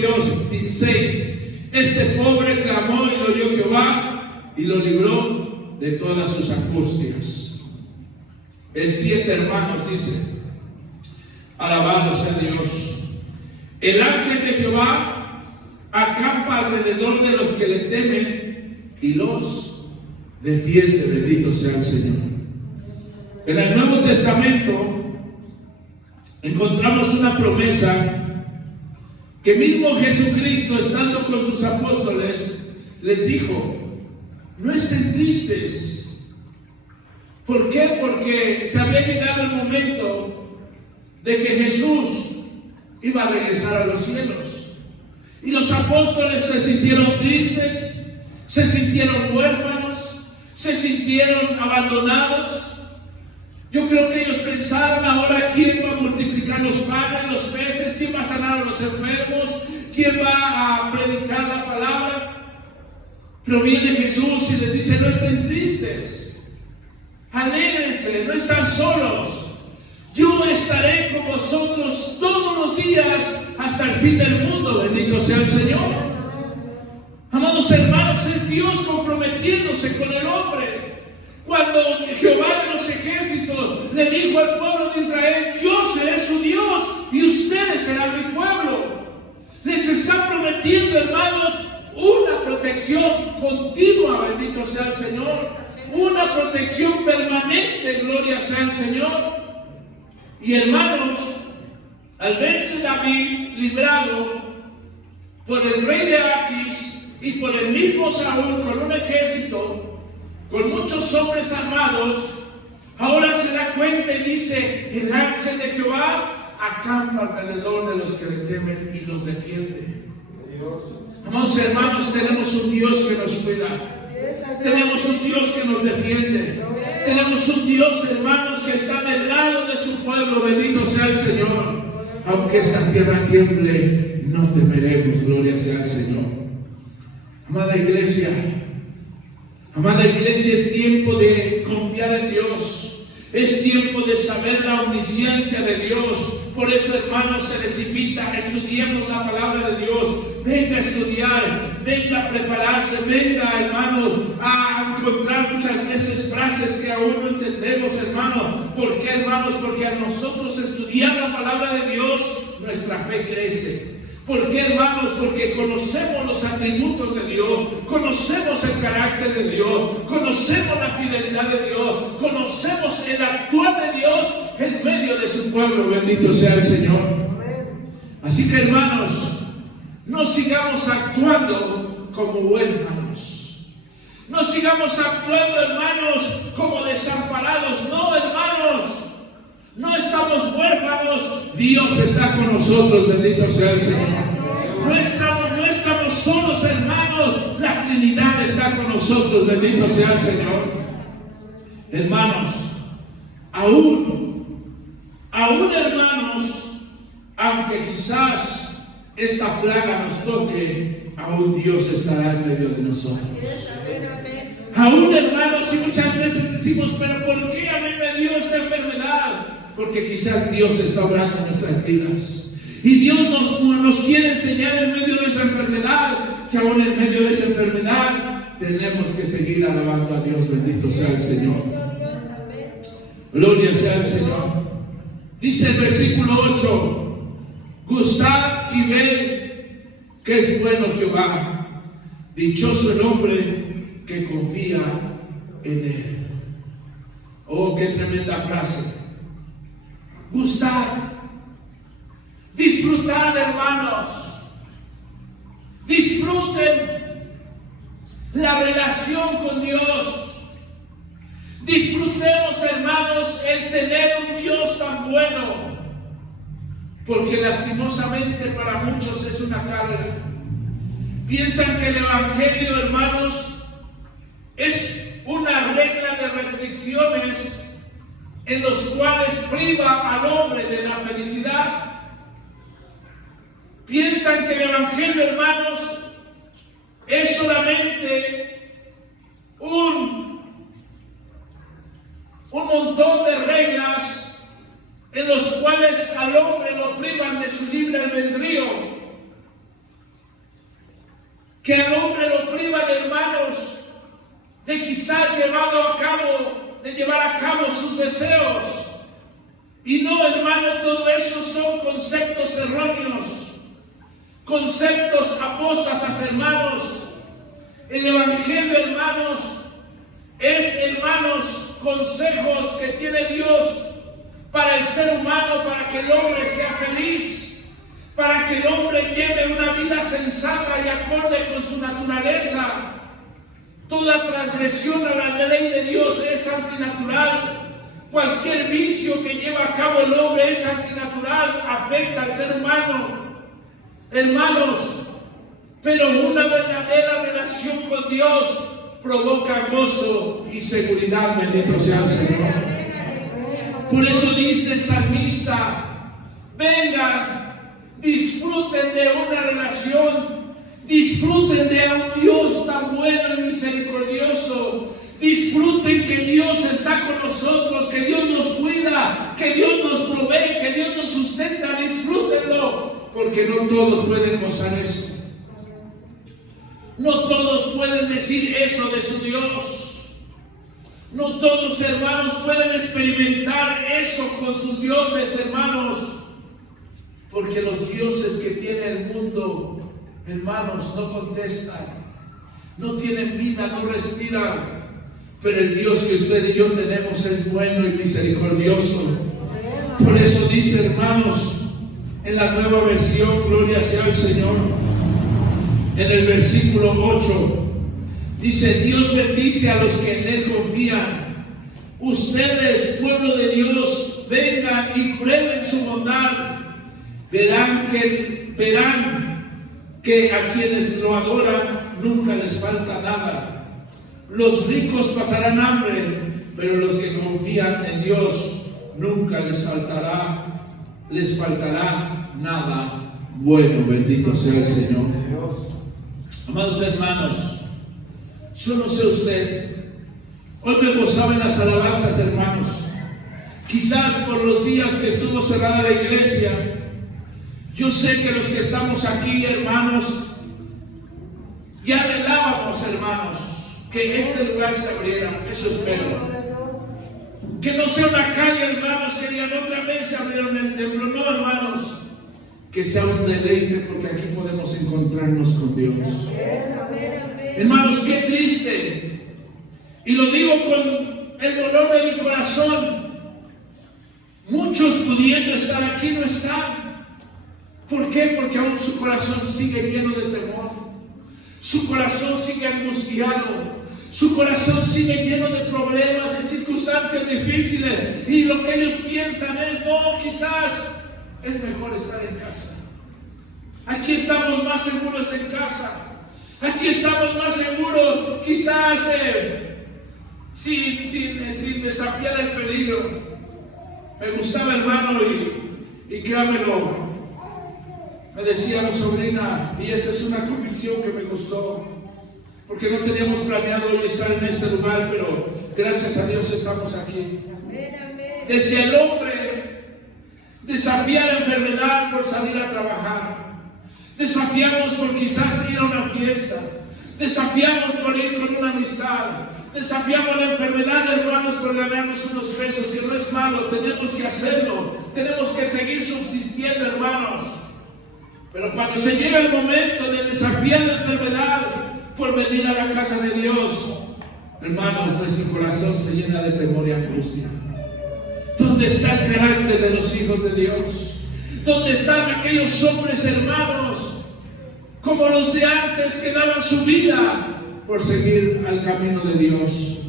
6, este pobre clamó y lo oyó Jehová y lo libró de todas sus angustias. El 7, hermanos, dice, alabado sea Dios. El ángel de Jehová acampa alrededor de los que le temen y los defiende, bendito sea el Señor. En el Nuevo Testamento encontramos una promesa que mismo Jesucristo, estando con sus apóstoles, les dijo, no estén tristes. ¿Por qué? Porque se había llegado el momento de que Jesús iba a regresar a los cielos. Y los apóstoles se sintieron tristes, se sintieron huérfanos, se sintieron abandonados. Yo creo que ellos pensaron, ahora quién va a multiplicar los panes, los peces, quién va a sanar a los enfermos, quién va a predicar la palabra. Pero viene Jesús y les dice, no estén tristes, alégrense, no están solos. Yo estaré con vosotros todos los días hasta el fin del mundo, bendito sea el Señor. Amados hermanos, es Dios comprometiéndose con el hombre. Cuando Jehová de los ejércitos le dijo al pueblo de Israel, yo seré su Dios y ustedes serán mi pueblo, les está prometiendo, hermanos, una protección continua, bendito sea el Señor, una protección permanente, gloria sea el Señor. Y hermanos, al verse David librado por el rey de Aquis y por el mismo Saúl con un ejército, con muchos hombres armados, ahora se da cuenta y dice, el ángel de Jehová acampa alrededor de los que le temen y los defiende. Amados hermanos, tenemos un Dios que nos cuida. Tenemos un Dios que nos defiende. Tenemos un Dios, hermanos, que está del lado de su pueblo. Bendito sea el Señor. Aunque esta tierra tiemble, no temeremos. Gloria sea el Señor. Amada iglesia, es tiempo de confiar en Dios. Es tiempo de saber la omnisciencia de Dios. Por eso, hermanos, se les invita, estudiemos la palabra de Dios. Venga a estudiar. venga a prepararse, venga, hermano, a encontrar muchas veces frases que aún no entendemos, hermano. ¿Por qué, hermanos? Porque a nosotros estudiar la palabra de Dios, nuestra fe crece. ¿Por qué, hermanos? Porque conocemos los atributos de Dios, conocemos el carácter de Dios, conocemos la fidelidad de Dios, conocemos el actuar de Dios en medio de su pueblo. Bendito sea el Señor. Así que, hermanos, no sigamos actuando como huérfanos. No sigamos actuando, hermanos, como desamparados. No, hermanos. No estamos huérfanos, Dios está con nosotros, bendito sea el Señor. No estamos solos, hermanos, la Trinidad está con nosotros, bendito sea el Señor. Hermanos, aún hermanos, aunque quizás esta plaga nos toque, aún Dios estará en medio de nosotros. Aún, hermanos, y muchas veces decimos, pero ¿por qué a mí me dio esta enfermedad? Porque quizás Dios está obrando en nuestras vidas. Y Dios nos quiere enseñar en medio de esa enfermedad, que aún en medio de esa enfermedad tenemos que seguir alabando a Dios. Bendito sea el Señor. Gloria sea al Señor. Dice el versículo 8: gustad y ved que es bueno Jehová. Dichoso el hombre que confía en Él. Oh, qué tremenda frase. Gustar, disfrutar, hermanos, disfruten la relación con Dios, disfrutemos, hermanos, el tener un Dios tan bueno, porque lastimosamente para muchos es una carga. Piensan que el Evangelio, hermanos, es una regla de restricciones en los cuales priva al hombre de la felicidad. Piensan que el Evangelio, hermanos, es solamente un montón de reglas en los cuales al hombre lo privan de su libre albedrío, que al hombre lo privan, hermanos, de quizás llevar a cabo sus deseos. Y no, hermano, todo eso son conceptos erróneos, conceptos apóstatas, hermanos. El Evangelio, hermanos, es, hermanos, consejos que tiene Dios para el ser humano, para que el hombre sea feliz, para que el hombre lleve una vida sensata y acorde con su naturaleza. Toda transgresión a la ley de Dios es antinatural. Cualquier vicio que lleva a cabo el hombre es antinatural, afecta al ser humano. Hermanos, pero una verdadera relación con Dios provoca gozo y seguridad, bendito sea el Señor. Por eso dice el salmista: vengan, disfruten de una relación. Disfruten de un Dios tan bueno y misericordioso. Disfruten que Dios está con nosotros, que Dios nos cuida, que Dios nos provee, que Dios nos sustenta. Disfrútenlo, porque no todos pueden gozar eso. No todos pueden decir eso de su Dios. No todos, hermanos, pueden experimentar eso con sus dioses, hermanos. Porque los dioses que tiene el mundo, hermanos, no contestan, no tienen vida, no respiran. Pero el Dios que usted y yo tenemos es bueno y misericordioso. Por eso dice, hermanos, en la nueva versión, gloria sea al Señor, en el versículo 8, dice: Dios bendice a los que en Él confían. Ustedes, pueblo de Dios, vengan y prueben su bondad. Verán que a quienes lo adoran nunca les falta nada. Los ricos pasarán hambre, pero los que confían en Dios nunca les faltará nada bueno. Bendito sea el Señor. Amados hermanos, yo no sé usted, hoy me gozaba en las alabanzas, hermanos. Quizás por los días que estuvo cerrada la iglesia, yo sé que los que estamos aquí, hermanos, Ya anhelábamos, hermanos, que este lugar se abriera. Eso espero. Que no sea una calle, hermanos, que digan otra vez se abrieron el templo. No, hermanos. Que sea un deleite, porque aquí podemos encontrarnos con Dios. Hermanos, qué triste. Y lo digo con el dolor de mi corazón. Muchos pudiendo estar aquí no están. ¿Por qué? Porque aún su corazón sigue lleno de temor. Su corazón sigue angustiado. Su corazón sigue lleno de problemas, de circunstancias difíciles. Y lo que ellos piensan es, no, quizás es mejor estar en casa. Aquí estamos más seguros en casa. Aquí estamos más seguros, quizás sin desafiar el peligro. Me gustaba, hermano, y créamelo, me decía mi sobrina, y esa es una convicción que me gustó, porque no teníamos planeado hoy estar en este lugar, pero gracias a Dios estamos aquí. Decía, el hombre desafía la enfermedad por salir a trabajar. Desafiamos por quizás ir a una fiesta. Desafiamos por ir con una amistad. Desafiamos la enfermedad, hermanos, por ganarnos unos pesos, que no es malo, tenemos que hacerlo. Tenemos que seguir subsistiendo, hermanos. Pero cuando se llega el momento de desafiar la enfermedad por venir a la casa de Dios, hermanos, nuestro corazón se llena de temor y angustia. ¿Dónde está el carácter de los hijos de Dios? ¿Dónde están aquellos hombres, hermanos, como los de antes, que daban su vida por seguir al camino de Dios?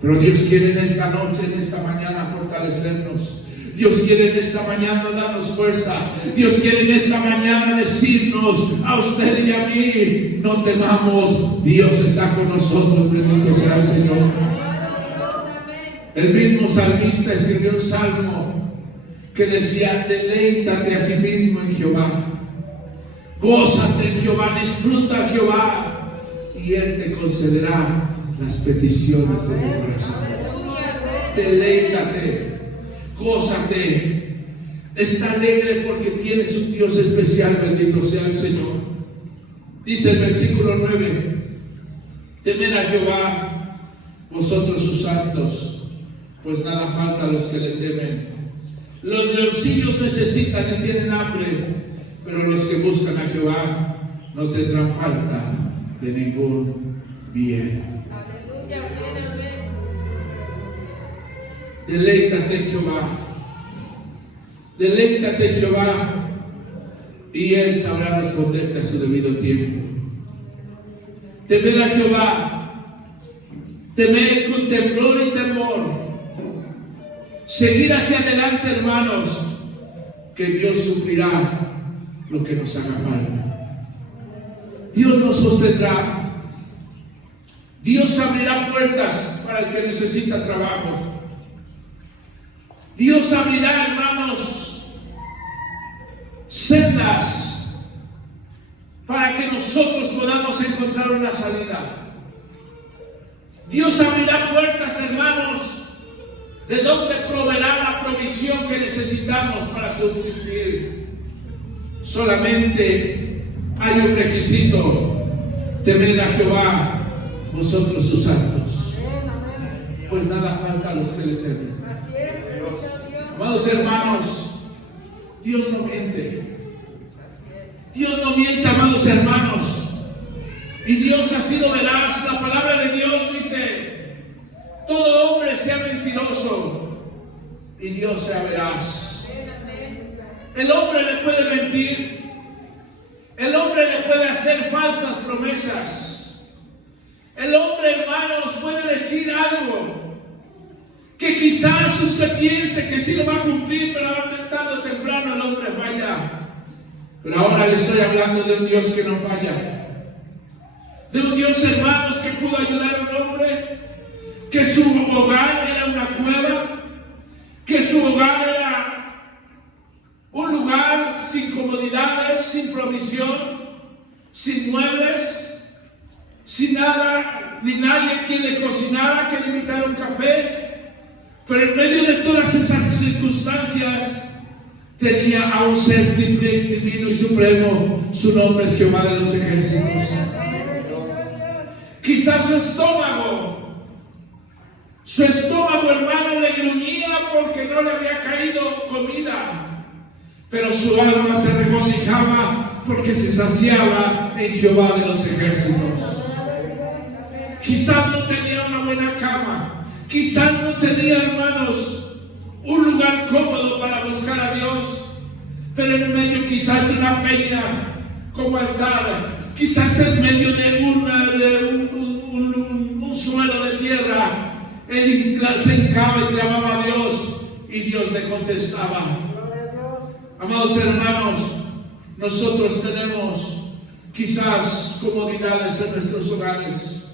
Pero Dios quiere en esta noche, en esta mañana, fortalecernos. Dios quiere en esta mañana darnos fuerza. Dios quiere en esta mañana decirnos a usted y a mí, no temamos, Dios está con nosotros, bendito sea el Señor. El mismo salmista escribió un salmo que decía, deleítate a sí mismo en Jehová, gózate en Jehová, disfruta a Jehová, y Él te concederá las peticiones de tu corazón. Deleítate, gózate, está alegre porque tienes un Dios especial, bendito sea el Señor. Dice el versículo 9, temed a Jehová, vosotros sus santos, pues nada falta a los que le temen. Los leoncillos necesitan y tienen hambre, pero los que buscan a Jehová no tendrán falta de ningún bien. Aleluya, amén. Deleítate en Jehová. Deleítate en Jehová, y Él sabrá responderte a su debido tiempo. Temed a Jehová, temed con temblor y temor. Seguir hacia adelante, hermanos, que Dios suplirá lo que nos haga falta. Dios nos sostendrá. Dios abrirá puertas para el que necesita trabajo. Dios abrirá, hermanos, sendas para que nosotros podamos encontrar una salida. Dios abrirá puertas, hermanos, de donde proveerá la provisión que necesitamos para subsistir. Solamente hay un requisito: temed a Jehová, vosotros sus santos, pues nada falta a los que le temen. Así es, bendito Dios. Amados hermanos, Dios no miente. Dios no miente, amados hermanos. Y Dios ha sido veraz. La palabra de Dios dice: todo hombre sea mentiroso y Dios sea veraz. El hombre le puede mentir. El hombre le puede hacer falsas promesas. El hombre, hermanos, puede decir algo que quizás usted piense que sí lo va a cumplir, pero tarde o temprano el hombre falla. Pero ahora le estoy hablando de un Dios que no falla. De un Dios, hermanos, que pudo ayudar a un hombre, que su hogar era una cueva, que su hogar era un lugar sin comodidades, sin provisión, sin muebles, sin nada, ni nadie quien le cocinara, que le invitara un café. Pero en medio de todas esas circunstancias tenía a un ser divino y supremo. Su nombre es Jehová de los ejércitos. Quizás su estómago, hermano, le gruñía porque no le había caído comida. Pero su alma se regocijaba porque se saciaba en Jehová de los ejércitos. Quizás no tenía una buena cama. Quizás no tenía, hermanos, un lugar cómodo para buscar a Dios. Pero en medio quizás de una peña como altar, quizás en medio de un suelo de tierra, él se hincaba y clamaba a Dios y Dios le contestaba. Amados hermanos, nosotros tenemos quizás comodidades en nuestros hogares,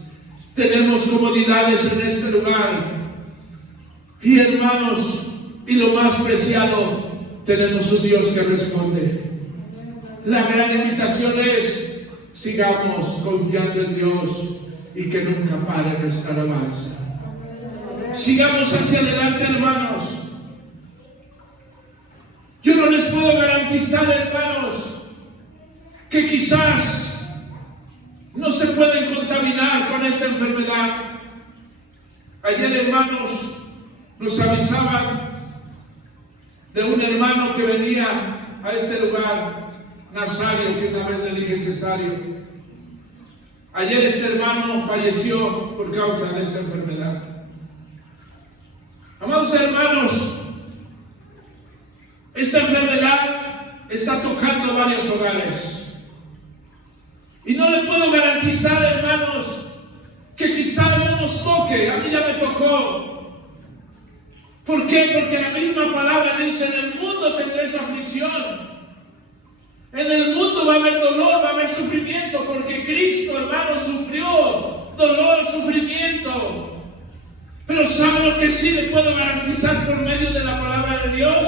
tenemos comodidades en este lugar y hermanos, y lo más preciado, tenemos un Dios que responde. La gran invitación es: sigamos confiando en Dios y que nunca pare nuestra alabanza. Sigamos hacia adelante, hermanos. Yo no les puedo garantizar, hermanos, que quizás no se pueden contaminar con esta enfermedad. Ayer, hermanos, nos avisaban de un hermano que venía a este lugar, Nazario, que una vez le dije Cesario. Ayer este hermano falleció por causa de esta enfermedad. Amados hermanos, esta enfermedad está tocando varios hogares. Y no le puedo garantizar, hermanos, que quizás no nos toque. A mí ya me tocó. ¿Por qué? Porque la misma palabra dice: en el mundo tendréis aflicción. En el mundo va a haber dolor, va a haber sufrimiento, porque Cristo, hermano, sufrió dolor, sufrimiento. Pero ¿sabe lo que sí le puedo garantizar por medio de la palabra de Dios?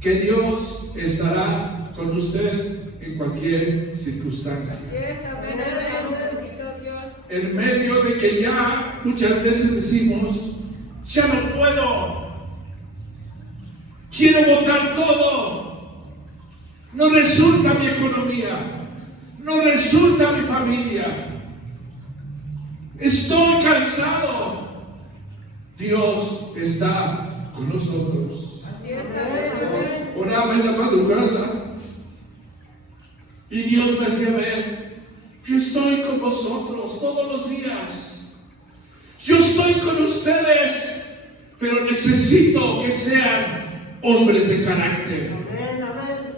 Que Dios estará con usted en cualquier circunstancia. En medio de que ya muchas veces decimos: ya no puedo, quiero botar todo. No resulta mi economía, no resulta mi familia, estoy cansado. Dios está con nosotros. Oraba en la madrugada y Dios me hacía ver: yo estoy con vosotros todos los días, yo estoy con ustedes, pero necesito que sean hombres de carácter.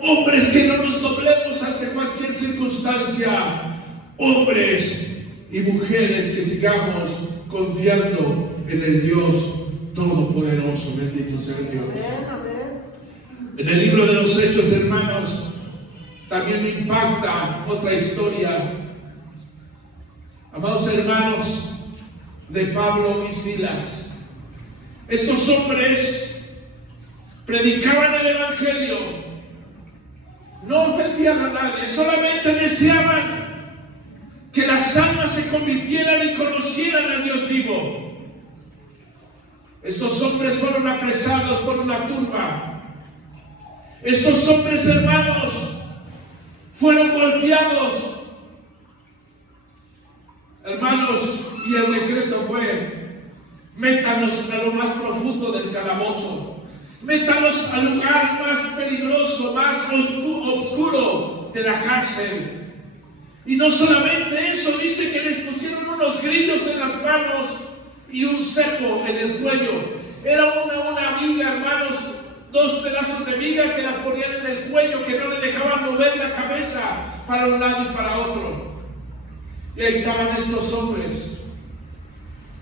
Hombres que no nos doblemos ante cualquier circunstancia. Hombres y mujeres que sigamos confiando en el Dios Todopoderoso. Bendito sea Dios. En el libro de los Hechos, hermanos, también me impacta otra historia. Amados hermanos, de Pablo y Silas. Estos hombres predicaban el Evangelio. No ofendían a nadie, solamente deseaban que las almas se convirtieran y conocieran al Dios vivo. Estos hombres fueron apresados por una turba. Estos hombres, hermanos, fueron golpeados. Hermanos, y el decreto fue: métanos a lo más profundo del calabozo. Métalos al lugar más peligroso, más oscuro de la cárcel. Y no solamente eso, dice que les pusieron unos grillos en las manos y un cepo en el cuello. Era una viga, hermanos, 2 pedazos de viga que las ponían en el cuello, que no le dejaban mover la cabeza para un lado y para otro. Y ahí estaban estos hombres.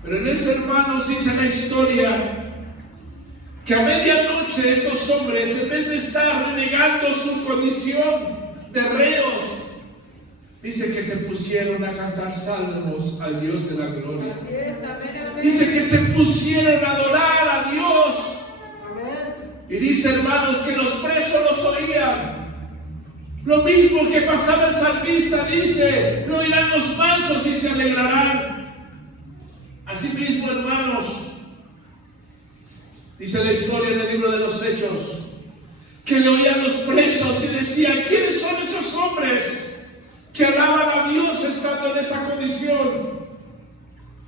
Pero en ese, hermanos, dice la historia que a medianoche estos hombres, en vez de estar renegando su condición de reos, dice que se pusieron a cantar salmos al Dios de la gloria. Dice que se pusieron a adorar a Dios. Y dice, hermanos, que los presos los oían. Lo mismo que pasaba el salmista, dice: lo oirán los mansos y se alegrarán. Así mismo, hermanos, dice la historia en el libro de los Hechos, que le oían los presos y decían: ¿quiénes son esos hombres que alaban a Dios estando en esa condición.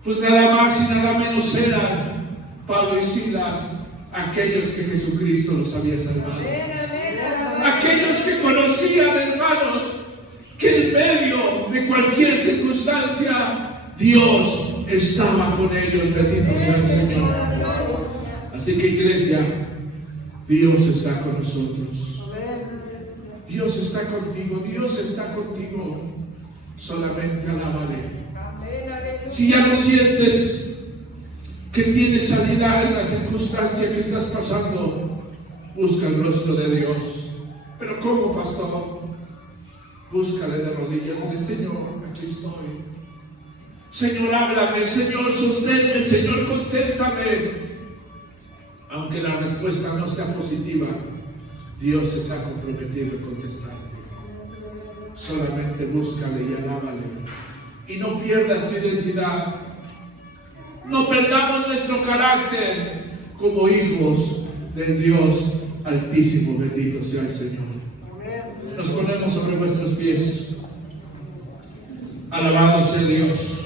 Pues nada más y nada menos eran Pablo y Silas, aquellos que Jesucristo los había salvado. Aquellos que conocían, hermanos, que en medio de cualquier circunstancia Dios estaba con ellos. Bendito sea el Señor. Así que, iglesia, Dios está con nosotros. Dios está contigo, Dios está contigo. Solamente alábale. Si ya no sientes que tienes salida en la circunstancia que estás pasando, busca el rostro de Dios. Pero ¿cómo, pastor? Búscale de rodillas y dile: Señor, aquí estoy. Señor, háblame. Señor, sosténme. Señor, contéstame. Aunque la respuesta no sea positiva, Dios está comprometido en contestarte. Solamente búscale y alábale. Y no pierdas tu identidad. No perdamos nuestro carácter como hijos del Dios Altísimo. Bendito sea el Señor. Nos ponemos sobre vuestros pies. Alabado sea Dios.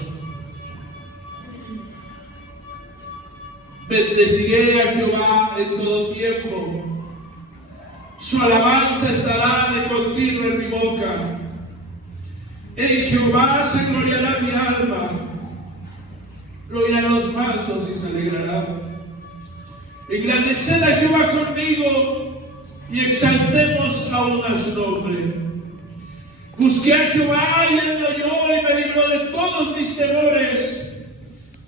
Bendeciré a Jehová en todo tiempo. Su alabanza estará de continuo en mi boca. En Jehová se gloriará mi alma. Lo oirán los mansos y se alegrarán. Engrandeced a Jehová conmigo y exaltemos aún a su nombre. Busqué a Jehová y él me oyó y me libró de todos mis temores.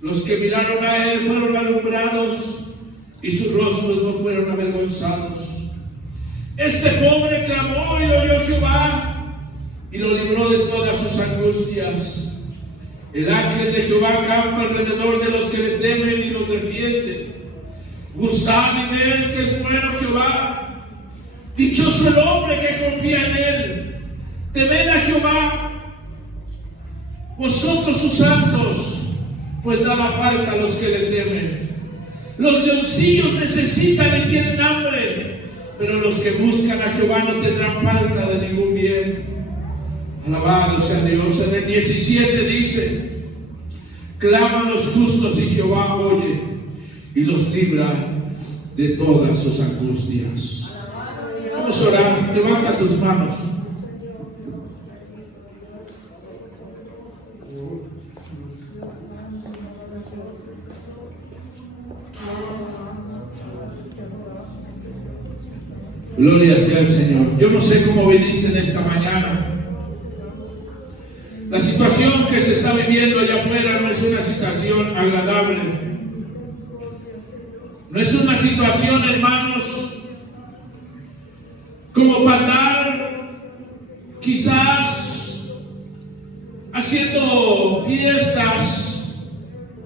Los que miraron a él fueron alumbrados y sus rostros no fueron avergonzados. Este pobre clamó y lo oyó Jehová y lo libró de todas sus angustias. El ángel de Jehová acampa alrededor de los que le temen y los defiende. Gustad y ved que es bueno Jehová. Dichoso el hombre que confía en él. Temed a Jehová, vosotros sus santos, pues nada falta a los que le temen. Los leoncillos necesitan y tienen hambre, pero los que buscan a Jehová no tendrán falta de ningún bien. Alabado sea Dios. En el 17 dice: claman los justos y Jehová oye y los libra de todas sus angustias. Vamos a orar. Levanta tus manos. Gloria sea al Señor. Yo no sé cómo viniste en esta mañana. La situación que se está viviendo allá afuera no es una situación agradable. No es una situación, hermanos, como para andar quizás haciendo fiestas.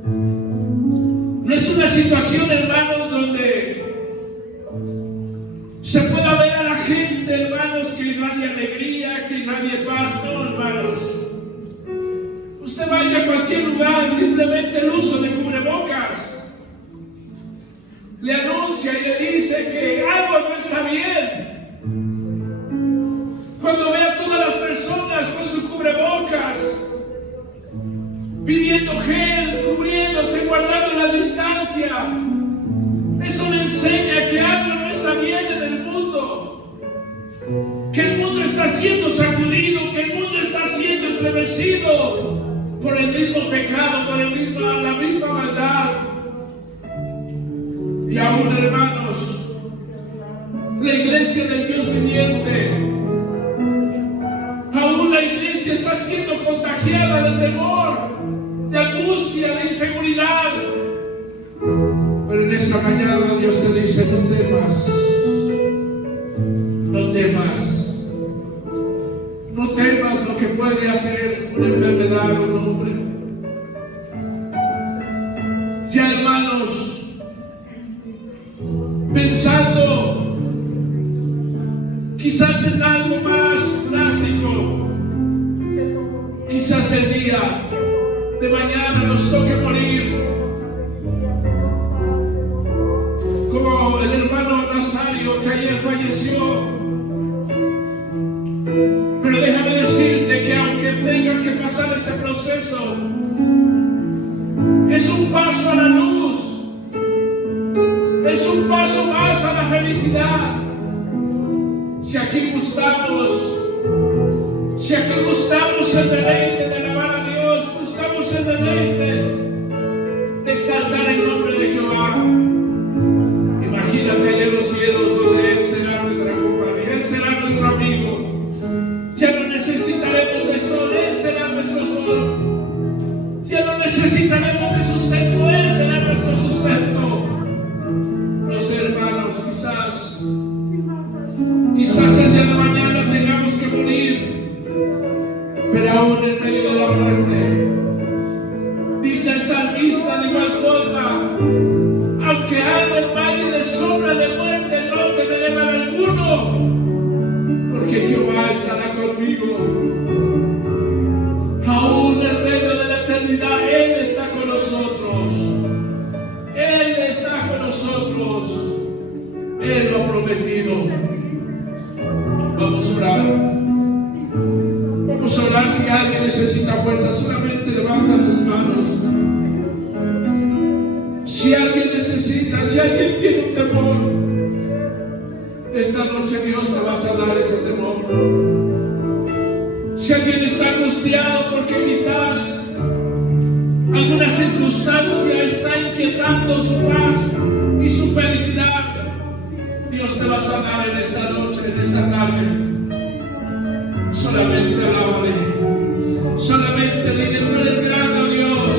No es una situación, hermanos, donde se pueda ver a la gente, hermanos, que irradia alegría, que irradia paz. No, hermanos. Usted vaya a cualquier lugar, simplemente el uso de cubrebocas le anuncia y le dice que algo no está bien. Cuando ve a todas las personas con su cubrebocas, pidiendo gel, cubriéndose, guardando la distancia, eso le enseña que algo no está bien en el mundo, que el mundo está siendo sacudido, que el mundo está siendo estremecido por el mismo pecado, por la misma maldad. Y aún, hermanos, la iglesia del Dios viviente, aún la iglesia está siendo contagiada de temor, de angustia, de inseguridad. Pero en esta mañana Dios te dice: no temas, no temas. No temas lo que puede hacer una enfermedad a un hombre. Ya, hermanos, pensando quizás en algo más drástico, quizás el día de mañana nos toque morir, como el hermano Nazario que ayer falleció. Pero déjame decirte que aunque proceso es un paso a la luz, es un paso más a la felicidad. Si aquí gustamos el deleite de alabar a Dios, buscamos el deleite de exaltar el nombre de Jehová, imagínate allá en los cielos donde Él será nuestra compañía, Él será nuestro amigo. Ya no necesitaremos de sol, Él será nuestro sol. Ya no necesitaremos de sustento, Él será nuestro sustento. No sé, hermanos, quizás el día de mañana tengamos que morir, pero aún en medio de la muerte, dice el salmista de igual forma, aunque ande en valle de sombra de muerte, no temeré mal alguno, porque Jehová estará conmigo. Aún en medio de la eternidad, Él está con nosotros. Él está con nosotros. Él lo ha prometido. Vamos a orar. Vamos a orar. Si alguien necesita fuerza, solamente levanta tus manos. Si alguien necesita, si alguien tiene un temor, esta noche Dios te va a sanar ese temor. Si alguien está angustiado porque quizás alguna circunstancia está inquietando su paz y su felicidad, Dios te va a sanar en esta noche, en esta tarde. Solamente alábale, solamente dile: tú eres grande, oh Dios,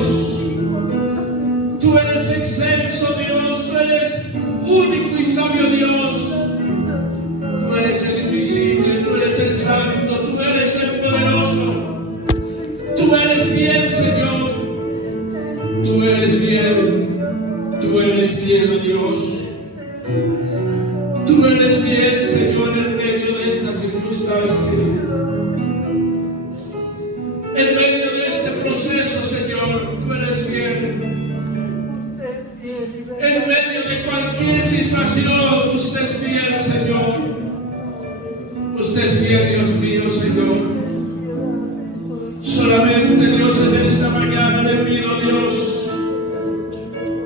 tú eres excelso, Dios, tú eres único y sabio, Dios. Tú eres el invisible, tú eres el santo, tú eres el poderoso. Tú eres fiel, Señor. Tú eres fiel. Tú eres fiel, oh Dios. Tú eres fiel, Señor, en medio de esta circunstancia. En medio de este proceso, Señor, tú eres fiel. En medio de cualquier situación, usted es fiel, Señor. Usted es fiel, Dios mío, Señor. Solamente, Dios, en esta mañana le pido, Dios,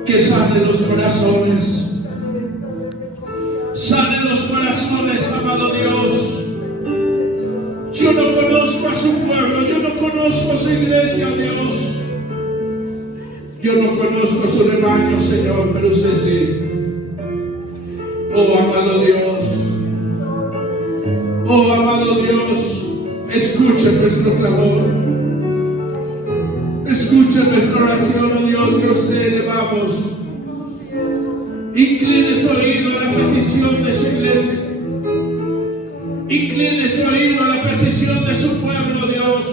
que sane los corazones. Sane los corazones, amado Dios. Yo no conozco a su pueblo, yo no conozco a su iglesia, Dios. Yo no conozco a su rebaño, Señor, pero usted sí. Oh, amado Dios. Oh, amado Dios, escuche nuestro clamor. Escuche nuestra oración, oh Dios, que a usted elevamos. Incline su oído a la petición de su iglesia. Incline su oído a la petición de su pueblo, Dios.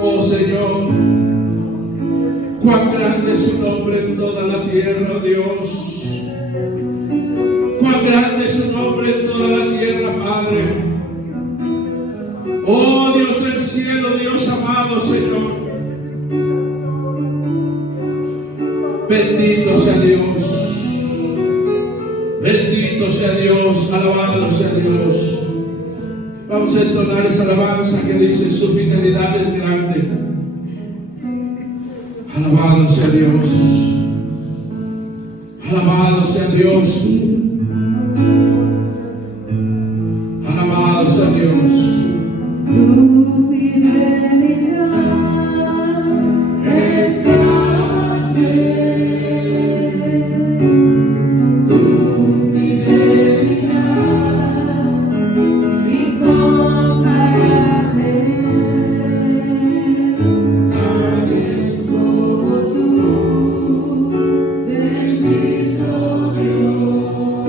Oh Señor, cuán grande es su nombre en toda la tierra, Dios. Cuán grande es su nombre en toda la tierra, Padre. Oh Dios del cielo, Dios amado, Señor. Bendito sea Dios. Bendito sea Dios. Alabado sea Dios. Vamos a entonar esa alabanza que dice: su fidelidad es grande. Alabado sea Dios. Alabado sea Dios. Alabado sea Dios. Tu fidelidad es grande. Tu fidelidad incomparable. Nadie es como tú, bendito Dios.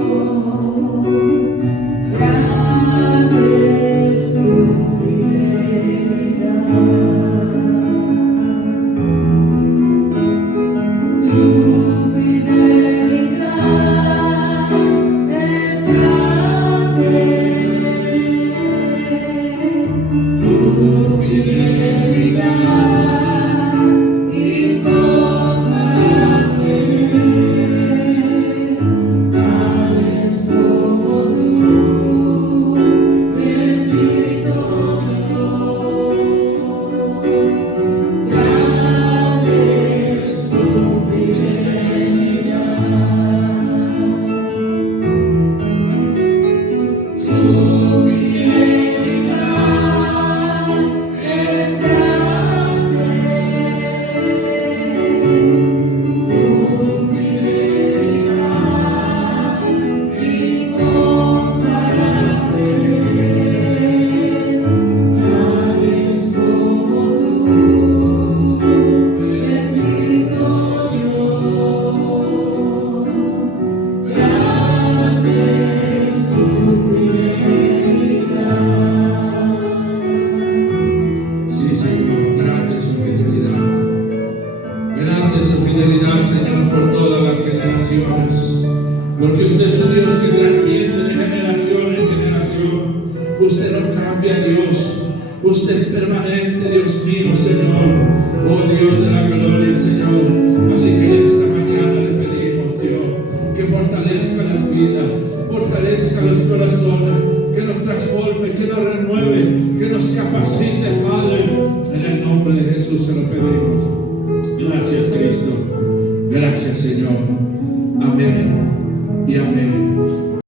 Porque usted es un Dios que trasciende de generación en generación. Usted no cambia, Dios. Usted es permanente, Dios mío, Señor. Oh Dios de la gloria, Señor. Así que en esta mañana le pedimos, Dios, que fortalezca las vidas, fortalezca los corazones, que nos transforme, que nos renueve, que nos capacite, Padre. En el nombre de Jesús se lo pedimos. Gracias, Cristo. Gracias, Señor. Amén y amén.